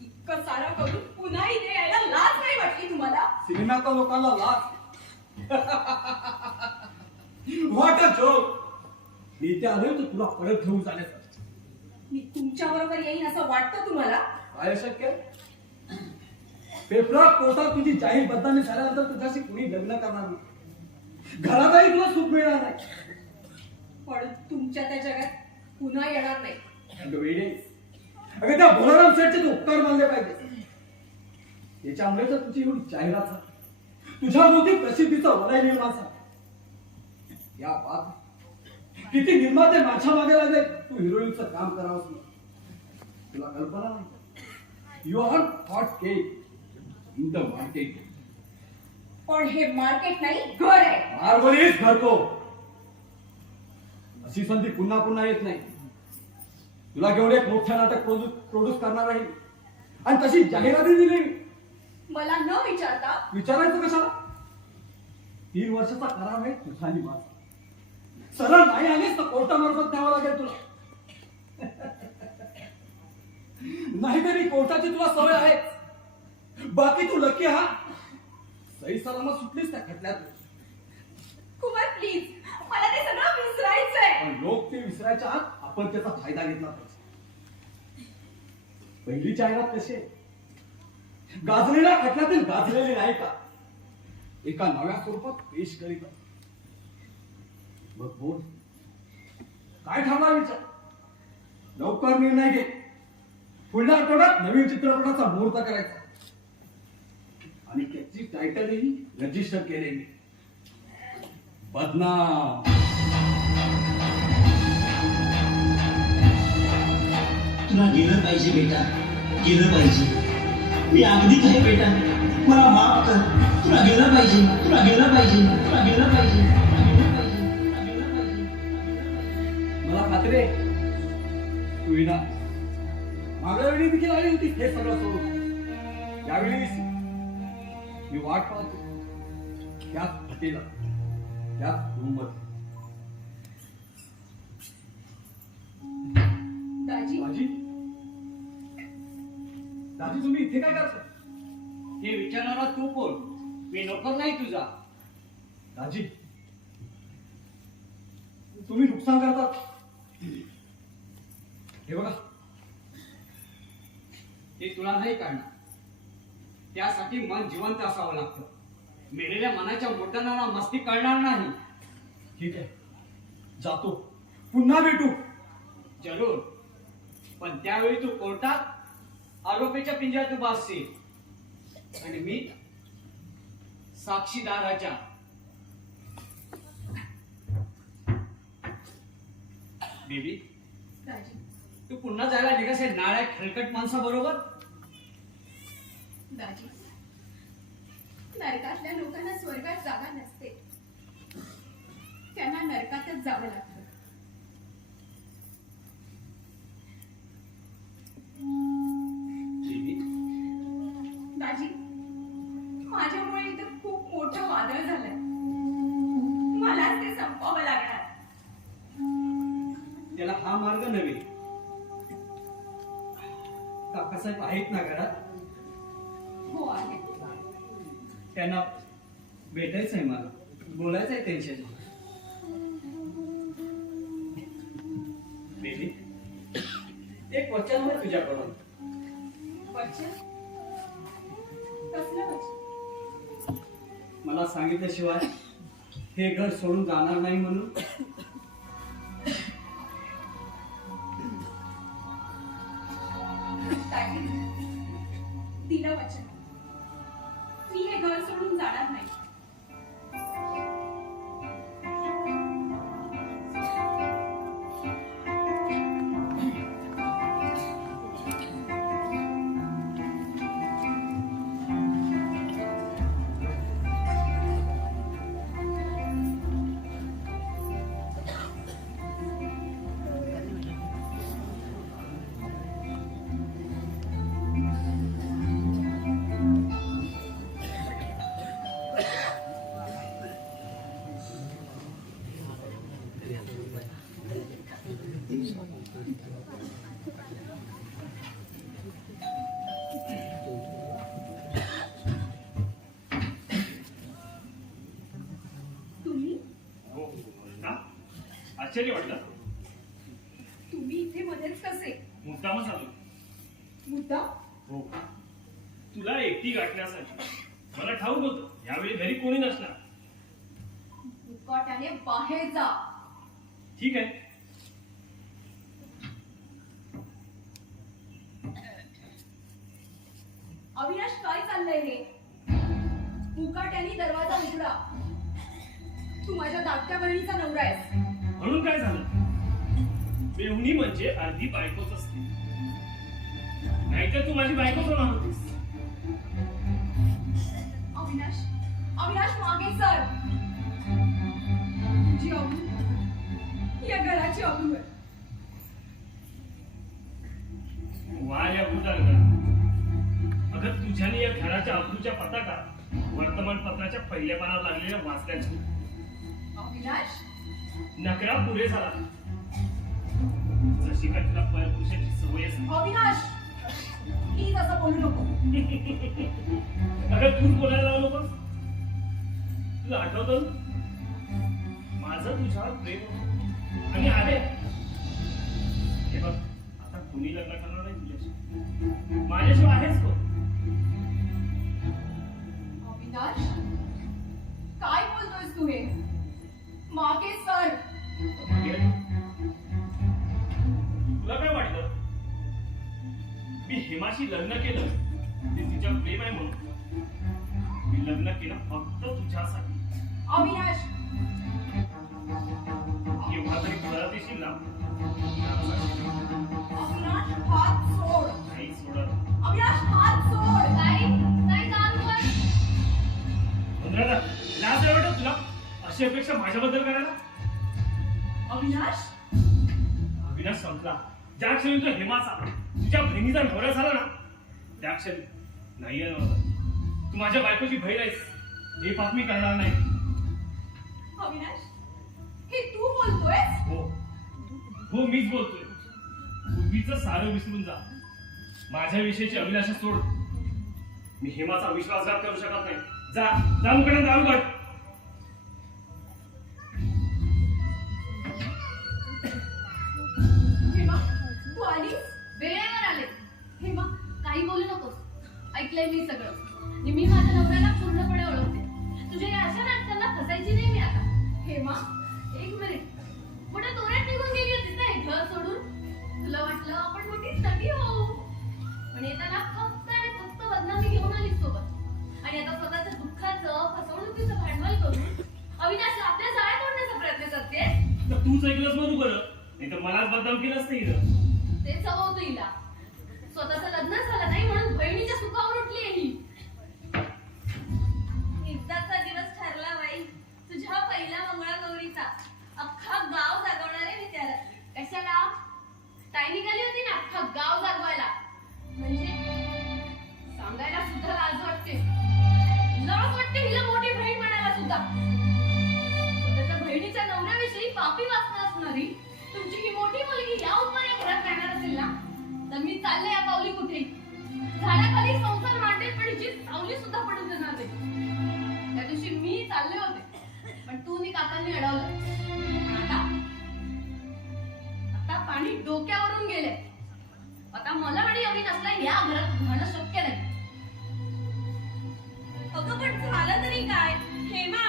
इतकं सारं करून पुन्हा इथे यायला लाज नाही वाटली तुम्हाला? सिनेमाच्या लोकांना लाज. What a joke. मी इथे आलोय तर तुला परत घेऊन जाण्याचं. मी तुमच्या बरोबर येईन असं वाटतं तुम्हाला? काय शक्य? पेपरात कोर्टात तुझी जाहीर बदनामी झाल्यानंतर तुझ्याशी कुणी लग्न करणार नाही. घरातही तुला सुख मिळणार नाही. पण तुमच्या त्या जगात पुन्हा येणार नाही. अगं वेडे, अगं त्या भोलाराम सेठचे तू उपकार मानले पाहिजे. याच्यामुळे तर तुझी एवढी जाहिरात झाली. तुझ्या भोवती प्रसिद्धीचा वलय निर्माण झाला. या बात किती निर्माते माझ्या मागे लागले तू हिरोईनचं काम करावंस म्हणून. तुला कल्पना नाही. You are hot cake in the market. पण हे मार्केट नाही, घर आहे. मार्बलीच भरतो. अशी संधी पुन्हा पुन्हा येत नाही. तुला घेऊन एक मोठं नाटक प्रोड्यूस करणार आहे आणि तशी जाहिराती दिली. मला न विचारता विचारायचं कशाला? 3 वर्षाचा करार आहे तुझा आणि माझा. सरळ नाही आलीस तर कोर्टामार्फत द्यावं लागेल तुला. नाहीतरी कोर्टाची तुला सवय आहे. बाकी तू लकी हा. सही सलामत सुटलीस त्या खटल्यात. कुमार प्लीज, मला ते सगळं विसरायचंय. पण लोक ते विसरायच्या आत आपण त्याचा फायदा घेतला पाहिजे. पहिली जाहिरात कशी आहे? गाजलेल्या खटल्यातील गाजलेली नाही का एका नव्या स्वरूपात पेश करीत आहे. बघ बोल, काय ठरला विचार. लवकर निर्णय घे. पुढल्या आठवड्यात नवीन चित्रपटाचा मुहूर्त करायचा आणि त्याची टायटलही रजिस्टर केलेली. बदनाम. तुला गेलं पाहिजे बेटा, गेलं पाहिजे. मी अगदीच आहे बेटा, मला माफ कर. तुला गेलं पाहिजे, तुला गेलं पाहिजे, तुला गेलं पाहिजे, तुला गेलं पाहिजे, तुला गेलं पाहिजे. मला खात्री आहे तू येणार. मागल्या वेळी देखील आली होती हे सगळं सोडून. यावेळी मी वाट पाहतो त्याच हॉटेला, त्याच रूममध्ये. दाजी, दाजी, दाजी तुम्ही इथे काय करता? हे विचारणारा तू कोण? मी नोकर नाही तुझा. दाजी, तुम्ही नुकसान करतात. हे बघा, ते तुला नाही काढणार. त्यासाठी मन जिवंत असावं लागतं. मेलेल्या मनाच्या मोठ्याना मस्ती करणार नाही. ठीक आहे, जातो. पुन्हा भेटू. जरूर. पण त्यावेळी तू कोर्टात आरोपीच्या पिंजऱ्यात उभा असशील आणि मी साक्षीदाराच्या. बेबी, दाजी, तू पुन्हा जायला निघास नाळ्या खळकट माणसाबरोबर? दाजी, नरकातल्या लोकांना स्वर्गात जागा नसते. त्यांना नरकातच जावं लागतं. बेबी, दाजी, माझ्यामुळे इथं खूप मोठं वादळ झालंय. मला ते संपवावं लागणार. त्याला हा मार्ग नव्हे. काकासाहेब आहेत ना घरात? हो आहे. त्यांना भेटायचं आहे, मला बोलायचं आहे त्यांच्याशी. बेबी, एक वचन आहे तुझ्याकडून. वचन? कसलं वचन? मला सांगितल्याशिवाय हे घर सोडून जाणार नाही म्हणून. दाजी, दिलं वचन. मी हे घर सोडून जाणार नाही. आश्चर्य वाटलं. तुम्ही इथे मध्येच कसे? मुद्दामच आलो. मुद्दा? हो, तुला एकटी गाठण्यासाठी. मला ठाऊक होतं यावेळी घरी कोणी नसणार. मुकाट्याने बाहेर जा. ठीक आहे. अविनाश, काय चाललंय हे? मुकाट्याने दरवाजा उघडा. तू माझ्या धाकट्या बहिणीचा नवरा आहेस. म्हणून काय झालं? मेहुणी म्हणजे अर्धी बायकोच असते. नाहीतर तू माझी बायकोच होणार होतीस. अविनाश, अविनाश, मागे सर. तुझी अबरू या घराची अबरू आहे. वा या भूताल. अगं तुझ्याने या घराच्या अब्रूच्या पताका वर्तमानपत्राच्या पहिल्या पानावर लागलेल्या वाचल्याची. अविनाश, नकरा पुरे झाला. जशी का तुला परपुरुषाची सवय असते. अविनाश, प्लीज असं बोलू नको. अगं तूच बोलायला लावू नकोस. तुला आठवतं माझं तुझ्यावर प्रेम होतं. आणि आहे. हे बघ, आता कुणी लग्न करणार नाही तुझ्याशी. माझ्याशिवाय आहेच तो. अविनाश, काय बोलतोयस तू हे? मागे सर. तुला काय वाटलं मी हेमाशी लग्न केलं ते तिच्या प्रेम आहे म्हणून? मी लग्न केलं फक्त तुझ्यासाठी. अविनाश, एवढा तरी परत येशील ना? अविनाश, हात सोड. नाही सोडत. अविनाश, हात सोड. ताई दारू बंद. अनुराधा, लाज नाही वाटत तुला अशी अपेक्षा माझ्याबद्दल करायला? अविनाश, अविनाश संपला. ज्या क्षणी तुझ्या हेमाचा तुझ्या बहिणीचा नवरा झाला ना त्या क्षणी नाही आहे नव्हता. तू माझ्या बायकोची बहीण आहेस हे पाप मी करणार नाही. अविनाश, हे तू बोलतोयस? हो हो, मीच बोलतोय. पूर्वीचं सारं विसरून जा. माझ्याविषयीची अभिलाषा सोड. मी हेमाचा विश्वासघात करू शकत नाही. जा जा, मुकडे दारू काढ. हेमा, तू आलीस? वेळेवर आले. हेमा, काही बोलू नकोस. ऐकलंय मी सगळं. आणि मी माझ्या नवऱ्याला पूर्णपणे ओळखते. तुझ्या या अशा नाटकांना फसायची नाही मी आता. हेमा, एक मिनिट. कुठे तोऱ्यात निघून गेली होतीस ना हे घर सोडून? तुला वाटलं आपण मोठी सखी होऊ. पण येताना फक्त आणि फक्त बदनामी घेऊन आलीस सोबत. आणि आता स्वतःच्या दुःखाचं फसवणुकीचं भांडवल करून अविनाशला आपल्या जाळ्यात ओढण्याचा प्रयत्न करतेस. तर तूच ऐकलंच म्हणू बरं, नाही तर मलाच बदनाम केलंच नाही इथं. तेच हवं होतं हिला. स्वतःचं लग्न झालं नाही म्हणून बहिणीच्या सुखावर उठली आहे ही. इज्जतचा दिवस ठरला बाई. तुझ्या पहिल्या मंगळागौरीचा. अख्खा गाव जागवणार आहे मी त्याला. कशाला? ताई निघाली होती ना अख्खा गाव जागवायला. म्हणजे सांगायला सुद्धा लाज वाटते. लाज वाटते हिला मोठी बहीण म्हणायला सुद्धा. स्वतःच्या बहिणीच्या नवऱ्याविषयी पापी वासना असणारी तुमची ही मोठी मुलगी या उपर या घरात राहणार असेल ना, तर मी चालले या पावली कुठे. झाडाखाली संसार मांडेल पण हिची सावली सुद्धा पडून देणार नाही. त्या दिवशी मी चालले होते पण तू नी काकांनी अडवलं. आता पाणी डोक्यावरून गेले. आता मला आणि अविनाशला या घरात राहणं शक्य नाही. अगं पण झालं तरी काय? हेमा,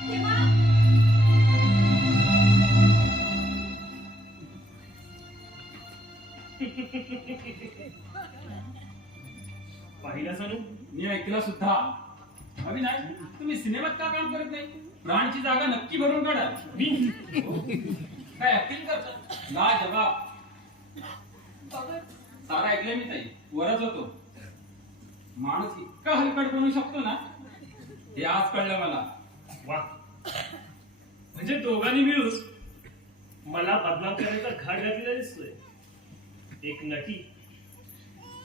हेमा. पाहिलं सनू? मी ऐकलं सुद्धा. अविनाश, तुम्ही सिनेमात का काम करत नाही? प्राणची जागा नक्की भरून काढा. मी काय ऍक्टिंग करता? ला जबाब. सारा ऐकलंय मी ताई. वरच होतो. माणूस इतका हलकट बनू शकतो ना, हे आज कळलं मला. वा, म्हणजे दोघांनी मिळून मला बदनाम करायचा घाट घातलेला दिसतोय. एक नटी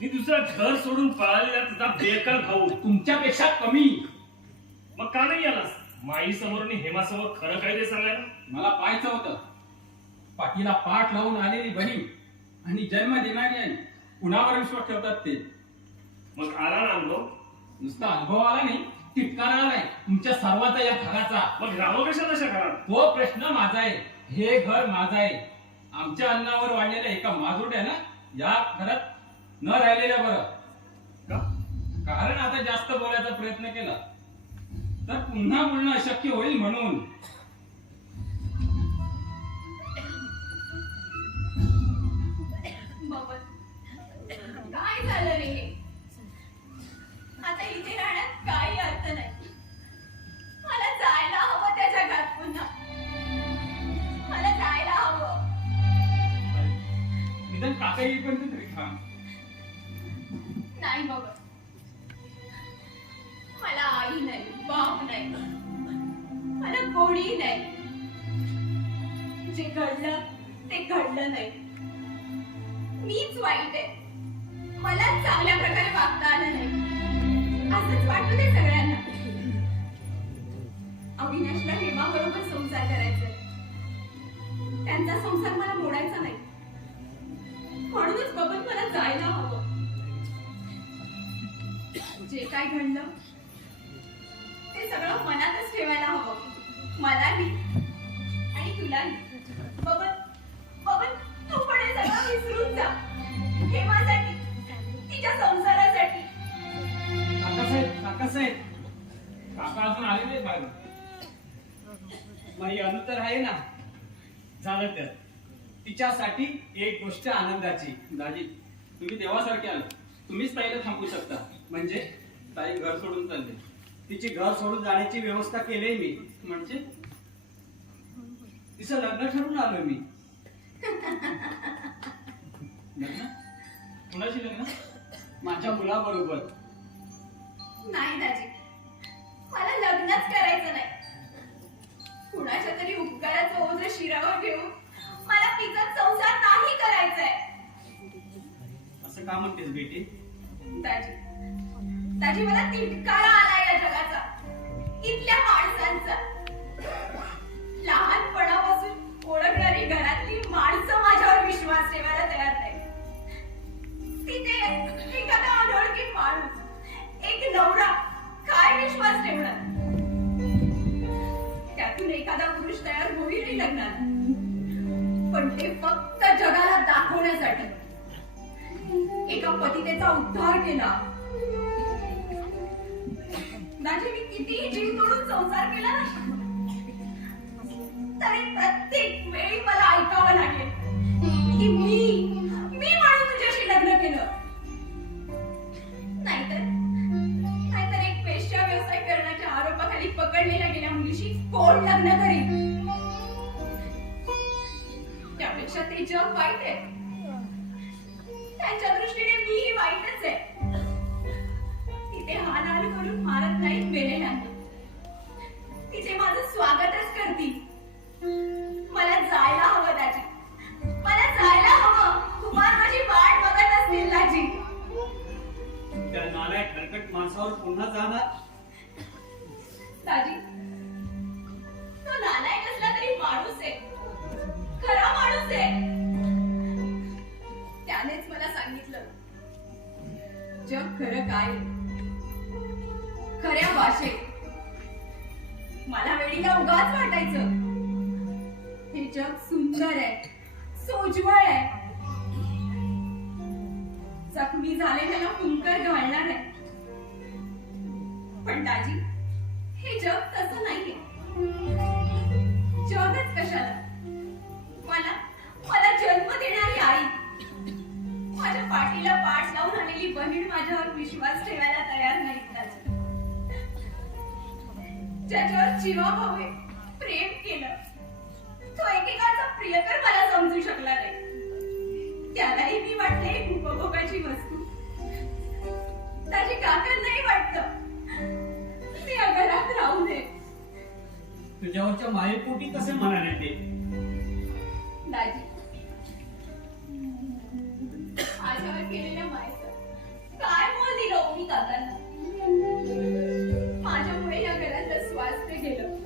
मी दुसरा घर सोडून पळालेला तुझा बेकार भाऊ. तुमच्यापेक्षा कमी. मग का नाही आलास माई समोर आणि हेमा समोर खरं काय ते सांगायला? मला पाहायचं होतं. पाठीला पाठ लावून आलेली बहीण आणि जन्म देणारी आई कुणावर विश्वास ठेवतात ते. मग आला ना अनुभव? नुसता अनुभव आला नाही, तिटकारा आलाय तुमच्या सर्वांचा या घराचा. मग राम कशा तशा घरात? तो प्रश्न माझा आहे. हे घर माझं आहे. आमच्या अन्नावर वाढलेल्या एका माजुरड्यानं या घरात न राहिलेल्या बरं का? कारण आता जास्त बोलायचा प्रयत्न केला तर पुन्हा बोलणं अशक्य होईल म्हणून. बबन, काय झालं रे हे? आता इथे राहण्यात काही अर्थ नाही. मला जायला हवं त्या जगात पुन्हा. मला जायला हवं. निदान काका येईपर्यंत तरी थांब. नाही बाबा, मला आई नाही, बाप नाही, मला कोणी नाही. जे घडलं ते घडलं नाही. मीच वाईट आहे. मला चांगल्या प्रकारे वागता आलं नाही असंच वाटतं ते सगळ्यांना. अविनाशला हेमा बरोबर संसार करायचा, त्यांचा संसार मला मोडायचा नाही. म्हणूनच बबन मला जायला हवं. जे काय घडलं ते सगळं मनातच ठेवायला हवं, मलाही आणि तुलाही. बबन, बबन, तू पण हे सगळं विसरून जा. हेमासाठी, तिच्या संसारासाठी. काकासाहेब काका अजून आले नाही बाहेर. माझी अनु तर आहे ना. झालं तर तिच्यासाठी एक गोष्ट आनंदाची. दाजी तुम्ही देवासारखे आले. तुम्हीच ताईला थांबवू शकता. म्हणजे ताई घर सोडून चालले. तिची घर सोडून जाण्याची व्यवस्था केली मी. म्हणजे तिचं लग्न ठरवून आलो मी. लग्न? कुणाशी लग्न? माझ्या मुलाबरोबर. नाही दाजी, मला लग्नच करायचं नाही. कुणाच्या तरी उपकाराचं ओझं शिरावर घेऊन मला तिचा संसार नाही करायचाय. असं का म्हणतेस बेटी? दाजी, दाजी, मला तिटकारा आला या जगाचा, इथल्या माणसांचा. लहानपणापासून ओळखणारी घरातली माणसं माझ्यावर विश्वास ठेवायला तयार नाही. तिथे एखादा अनोळखी माणूस, एक नवरा काय विश्वास ठेवणार? त्यातून एखादा पुरुष तयार होईल लग्नात, पण ते फक्त जगाला दाखवण्यासाठी. एका पतितेचा उद्धार केला. दाजी, मी कितीही जीव तोडून संसार केला ना, तरी प्रत्येक वेळी मला ऐकावं लागेल की मी म्हणून तुझ्याशी लग्न केलं. नाहीतर एक वेश्या व्यवसाय करण्याच्या आरोपाखाली पकडलेल्या गेल्या मुलीशी कोण लग्न करील? त्यापेक्षा ते जग वाईट आहे. त्यांच्या दृष्टीने मीही वाईटच आहे. तिथे हाल करून मारत नाहीत मेलेल्यांना. तिथे माझं स्वागतच करतील. मला जायला हवं दाजी, मला जायला हवं. कुमार माझी वाट बघत असतील दाजी. त्या नालायक हलकट माणसावर पुन्हा जाणार? दाजी, तो नालायक असला तरी माणूस आहे, खरा माणूस आहे. त्यानेच मला सांगितलं जग खरं काय, खऱ्या भाषेत. मला वेळीला उगाच वाटायचं हे जग सुंदर आहे, सोज्वळ आहे. जखमी झालेल्याला फुंकर घालणार आहे. पण दाजी, हे जग तसं नाहीये. जगच कशाला? मला जन्म देणारी आई, माझ्या पाठीला पाठ लावून आलेली बहीण माझ्यावर विश्वास ठेवायला तयार नाहीत दाजी. ज्याच्यावर जीवाभावे प्रेम केलं, तो एकेकाचा प्रियकर मला समजू शकला नाही. त्यालाही मी वाटले एक उपभोगाची वस्तू. त्याची काकांनाही वाटतं मी या घरात राहू दे. तुझ्यावरच्या मायेपोटी कसे म्हणाले ते? दाजी, माझ्यावर केलेल्या मायेचं काय मोल दिलं मी काकांना? माझ्यामुळे या घरातलं स्वास्थ्य गेलं.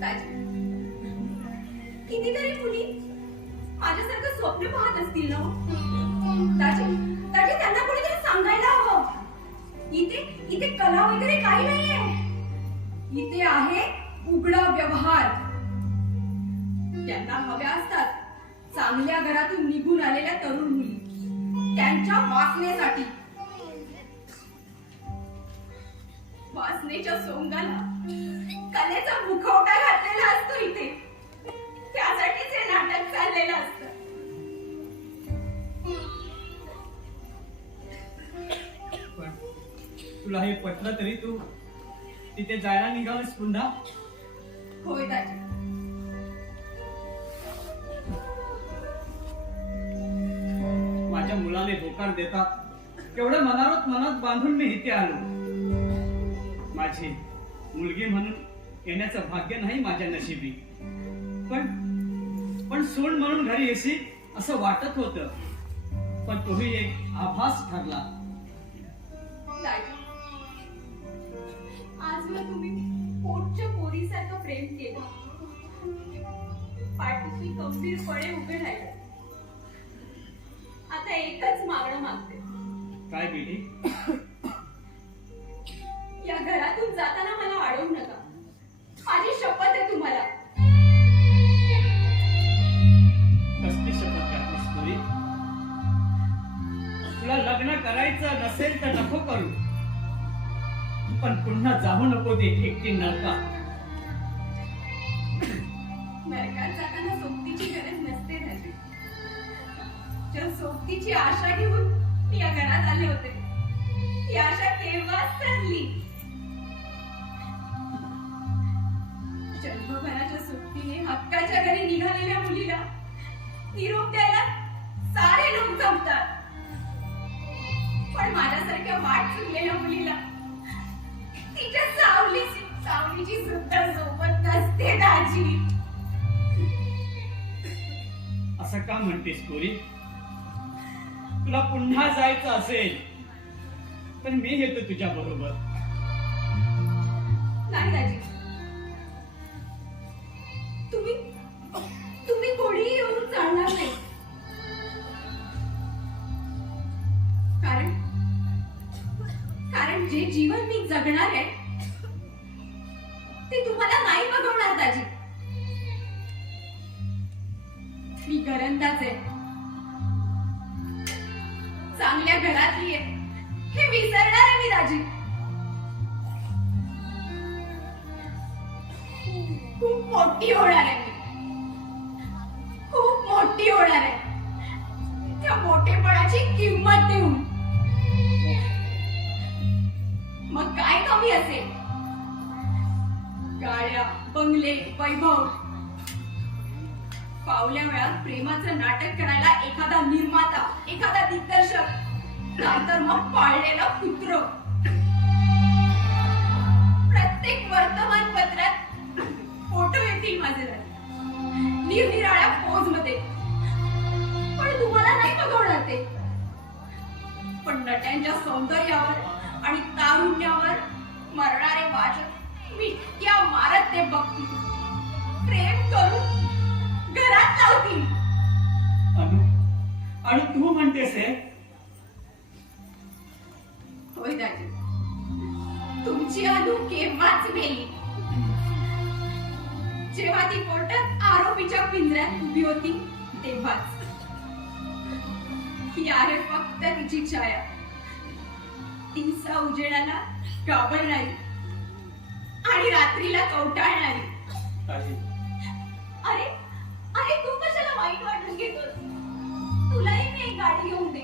दाजी, कितीतरी मुली माझ्यासारखं स्वप्न पाहत असतील ना? दाजी, दाजी, त्यांना कोणीतरी सांगायला हवं इथे कला वगैरे काही नाहीये. इथे आहे उघडा व्यवहार. त्यांना हव्या असतात चांगल्या घरातून निघून आलेल्या तरुण मुली त्यांच्या वासनेसाठी. वासनेच्या सोंगाला कलेचा मुखवटा घातलेला असतो इथे. त्यासाठीच हे नाटक चाललेलं असतं. पण तुला हे पटलं तरी तू तिथे जायला निघालीस पुन्हा? होय दाजी. माझ्या मुलाने होकार देतात केवढं मनात बांधून मी इथे आलो. माझी मुलगी म्हणून येण्याचं भाग्य नाही माझ्या नशिबी, पण सून म्हणून घरी येशील असं वाटत होतं. पण तोही एक आभास ठरला. दाजी, आजवर तुम्ही पोटच्या पोरीसारखं प्रेम केलं. पाठीशी गंभीरपणे उभे राहिले. आता एकच मागणं मागते. काय बेटी? या घरातून जाताना मला अडवू नका. माझी शपथ आहे तुम्हाला. कसली शपथ करतेस पुरी? तुला लग्न करायचं नसेल तर नको करू, पण पुन्हा जाऊ नको ते एकटी नरकात. नरकात जाताना सोबतीची गरज नसते दाजी. ज्या सोबतीची आशा घेऊन मी या घरात आले होते ती आशा केव्हाच ठरली. जन्मभराच्या सुट्टीने हक्काच्या घरी निघालेल्या मुलीला निरोप द्यायला सारे लोक जमतात, पण माझ्यासारख्या वाट चुकलेल्या मुलीला तिच्या सावलीची सुद्धा सोबत नसते दाजी. असं का म्हणतेस पुरी? तुला पुन्हा जायचं असेल तर मी येतो तुझ्या बरोबर. नाही दाजी, तुम्ही कोणीही येऊन चालणार नाही. कारण जे जीवन मी जगणार आहे ते तुम्हाला नाही बघवणार दाजी. मी घरंदाज आहे, चांगल्या घरातली आहे हे विसरणार आहे मी दाजी. खूप मोठी होणार आहे मी, खूप मोठी होणार आहे. त्या मोठेपणाची किंमत देऊन मग काय कमी असेल? गाड्या, बंगले, वैभव. पावल्या वेळात प्रेमाचं नाटक करायला एखादा निर्माता, एखादा दिग्दर्शक, नंतर मग पाळलेलं कुत्र. प्रत्येक वर्तमानपत्रात फोटो येतील माझे निरनिराळ्या पोज मध्ये. पण तुम्हाला नाही बघवणार ते. पण नट्यांच्या सौंदर्यावर आणि तारुण्यावर मरणारे वाचक मिटक्या मारत ते बघतील, प्रेम करून घरात लावतील. अनु तू म्हणतेस हे? होय दाजी, तुमची अनु केव्हाच मेली. जेव्हा ती कोर्टात आरोपीच्या पिंजऱ्यात उभी होती तेव्हाच. ही आहे फक्त तिची छाया, दिवसा उजेडाला घाबरणारी आणि रात्रीला कवटाळणारी. अरे अरे तू कशाला वाईट वाटून घेतोस? तुलाही मी एक गाडी घेऊन दे.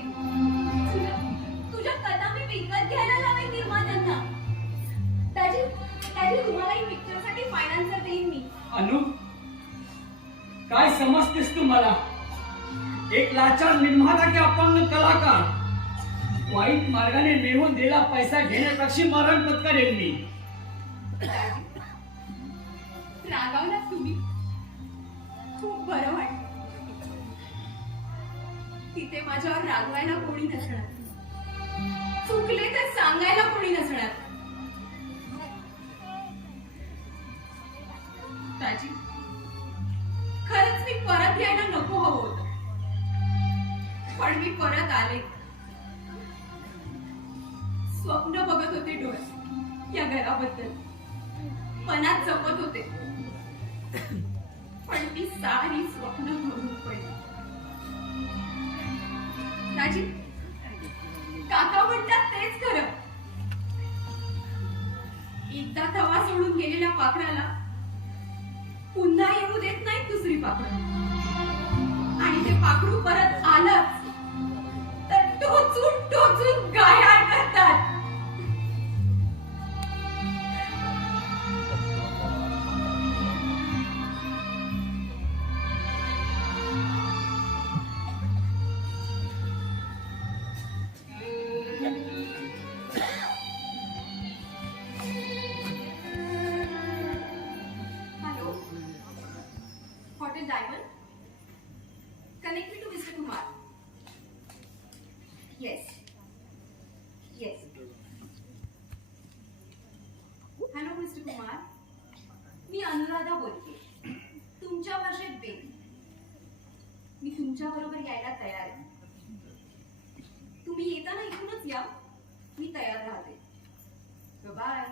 तुझ्या कथा मी विकत घ्यायला लावेन निर्मात्यांना. दाजी तुम्हाला ही पिक्चरसाठी फायनान्सर देईन मी. अनु काय समजतेस तू मला? एक लाचार निर्माता की अपंग कलाकार वाईट मार्गाने मिळवून दिलेला पैसा घेण्यापेक्षा मरण पत्करेल मी. रागावलात तुम्ही? खूप बरं वाटलं. तिथे माझ्यावर रागवायला कोणी नसणार, चुकले तर सांगायला कोणी नसणार. दाजी खरंच मी परत यायला नको हवं होतं, पण मी परत आले. स्वप्न बघत होते डोळ्यात या घराबद्दल. मनात जपत होते, पण ती सारी स्वप्न भरून पडली. राजी, काका म्हणतात तेच खरं. एकदा तवा सोडून गेलेल्या पाखराला पुन्हा येऊ देत नाही दुसरी पाखरं. आणि ते पाखरू परत आलंच तर टोचून टोचून गायाळ करतात. Hello, hotel diamond. Connect me to Mr. Kumar. Yes. Yes. Hello, Mr. Kumar. मी अनुराधा बोलते. तुमच्या भाषेत बेन. मी तुमच्या बरोबर यायला तयार आहे. तुम्ही येताना इथूनच या. मी तयार राहते. बाय.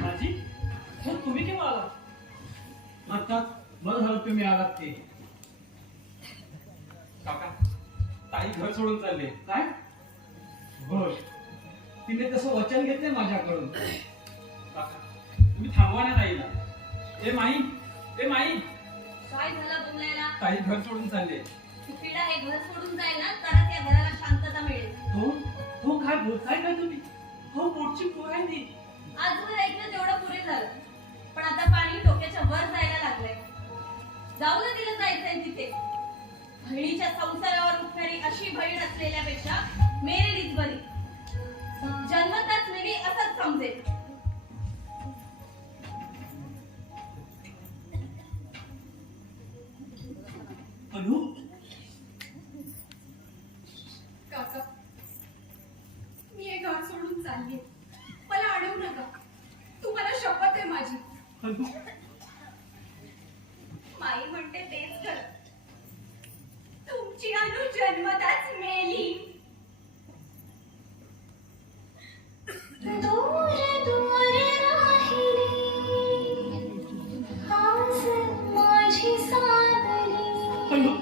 माझी हो, तुम्ही केव्हा आला? आता बरं झालं तुम्ही आलात ते. काका ताई घर सोडून चालले. काय बर, तिने तसं वचन घेतलंय माझ्याकडून. काका तुम्ही थांबवा ना ताईला. ए माई, ए माई, काय झालं बोलायला? ताई घर सोडून चालले. सुखीला हे घर सोडून जाईल ना, तर त्या घराला शांतता मिळेल. हो हो, काय बोलताय काय तुम्ही? हो, पोटची पोर आहे ती. आजवर ऐकलं तेवढं पुरे झालं, पण आता पाणी डोक्याच्या वर जायला लागलंय. जाऊ दे, तिला जायचंय तिथे. बहिणीच्या संसारावर उठणारी अशी बहीण असलेल्यापेक्षा मेलेलीच बरी. जन्मताच मेली असंच समजेल. अनु, काका, मी हे घर सोडून चालली. मला अडवू नका. तुम्हाला शपथ आहे माझी. अनु, माई म्हणते तेच खरं. तुमची अनु जन्मताच मेली. दूर दूर राहिली आज माझी सावली. अनु,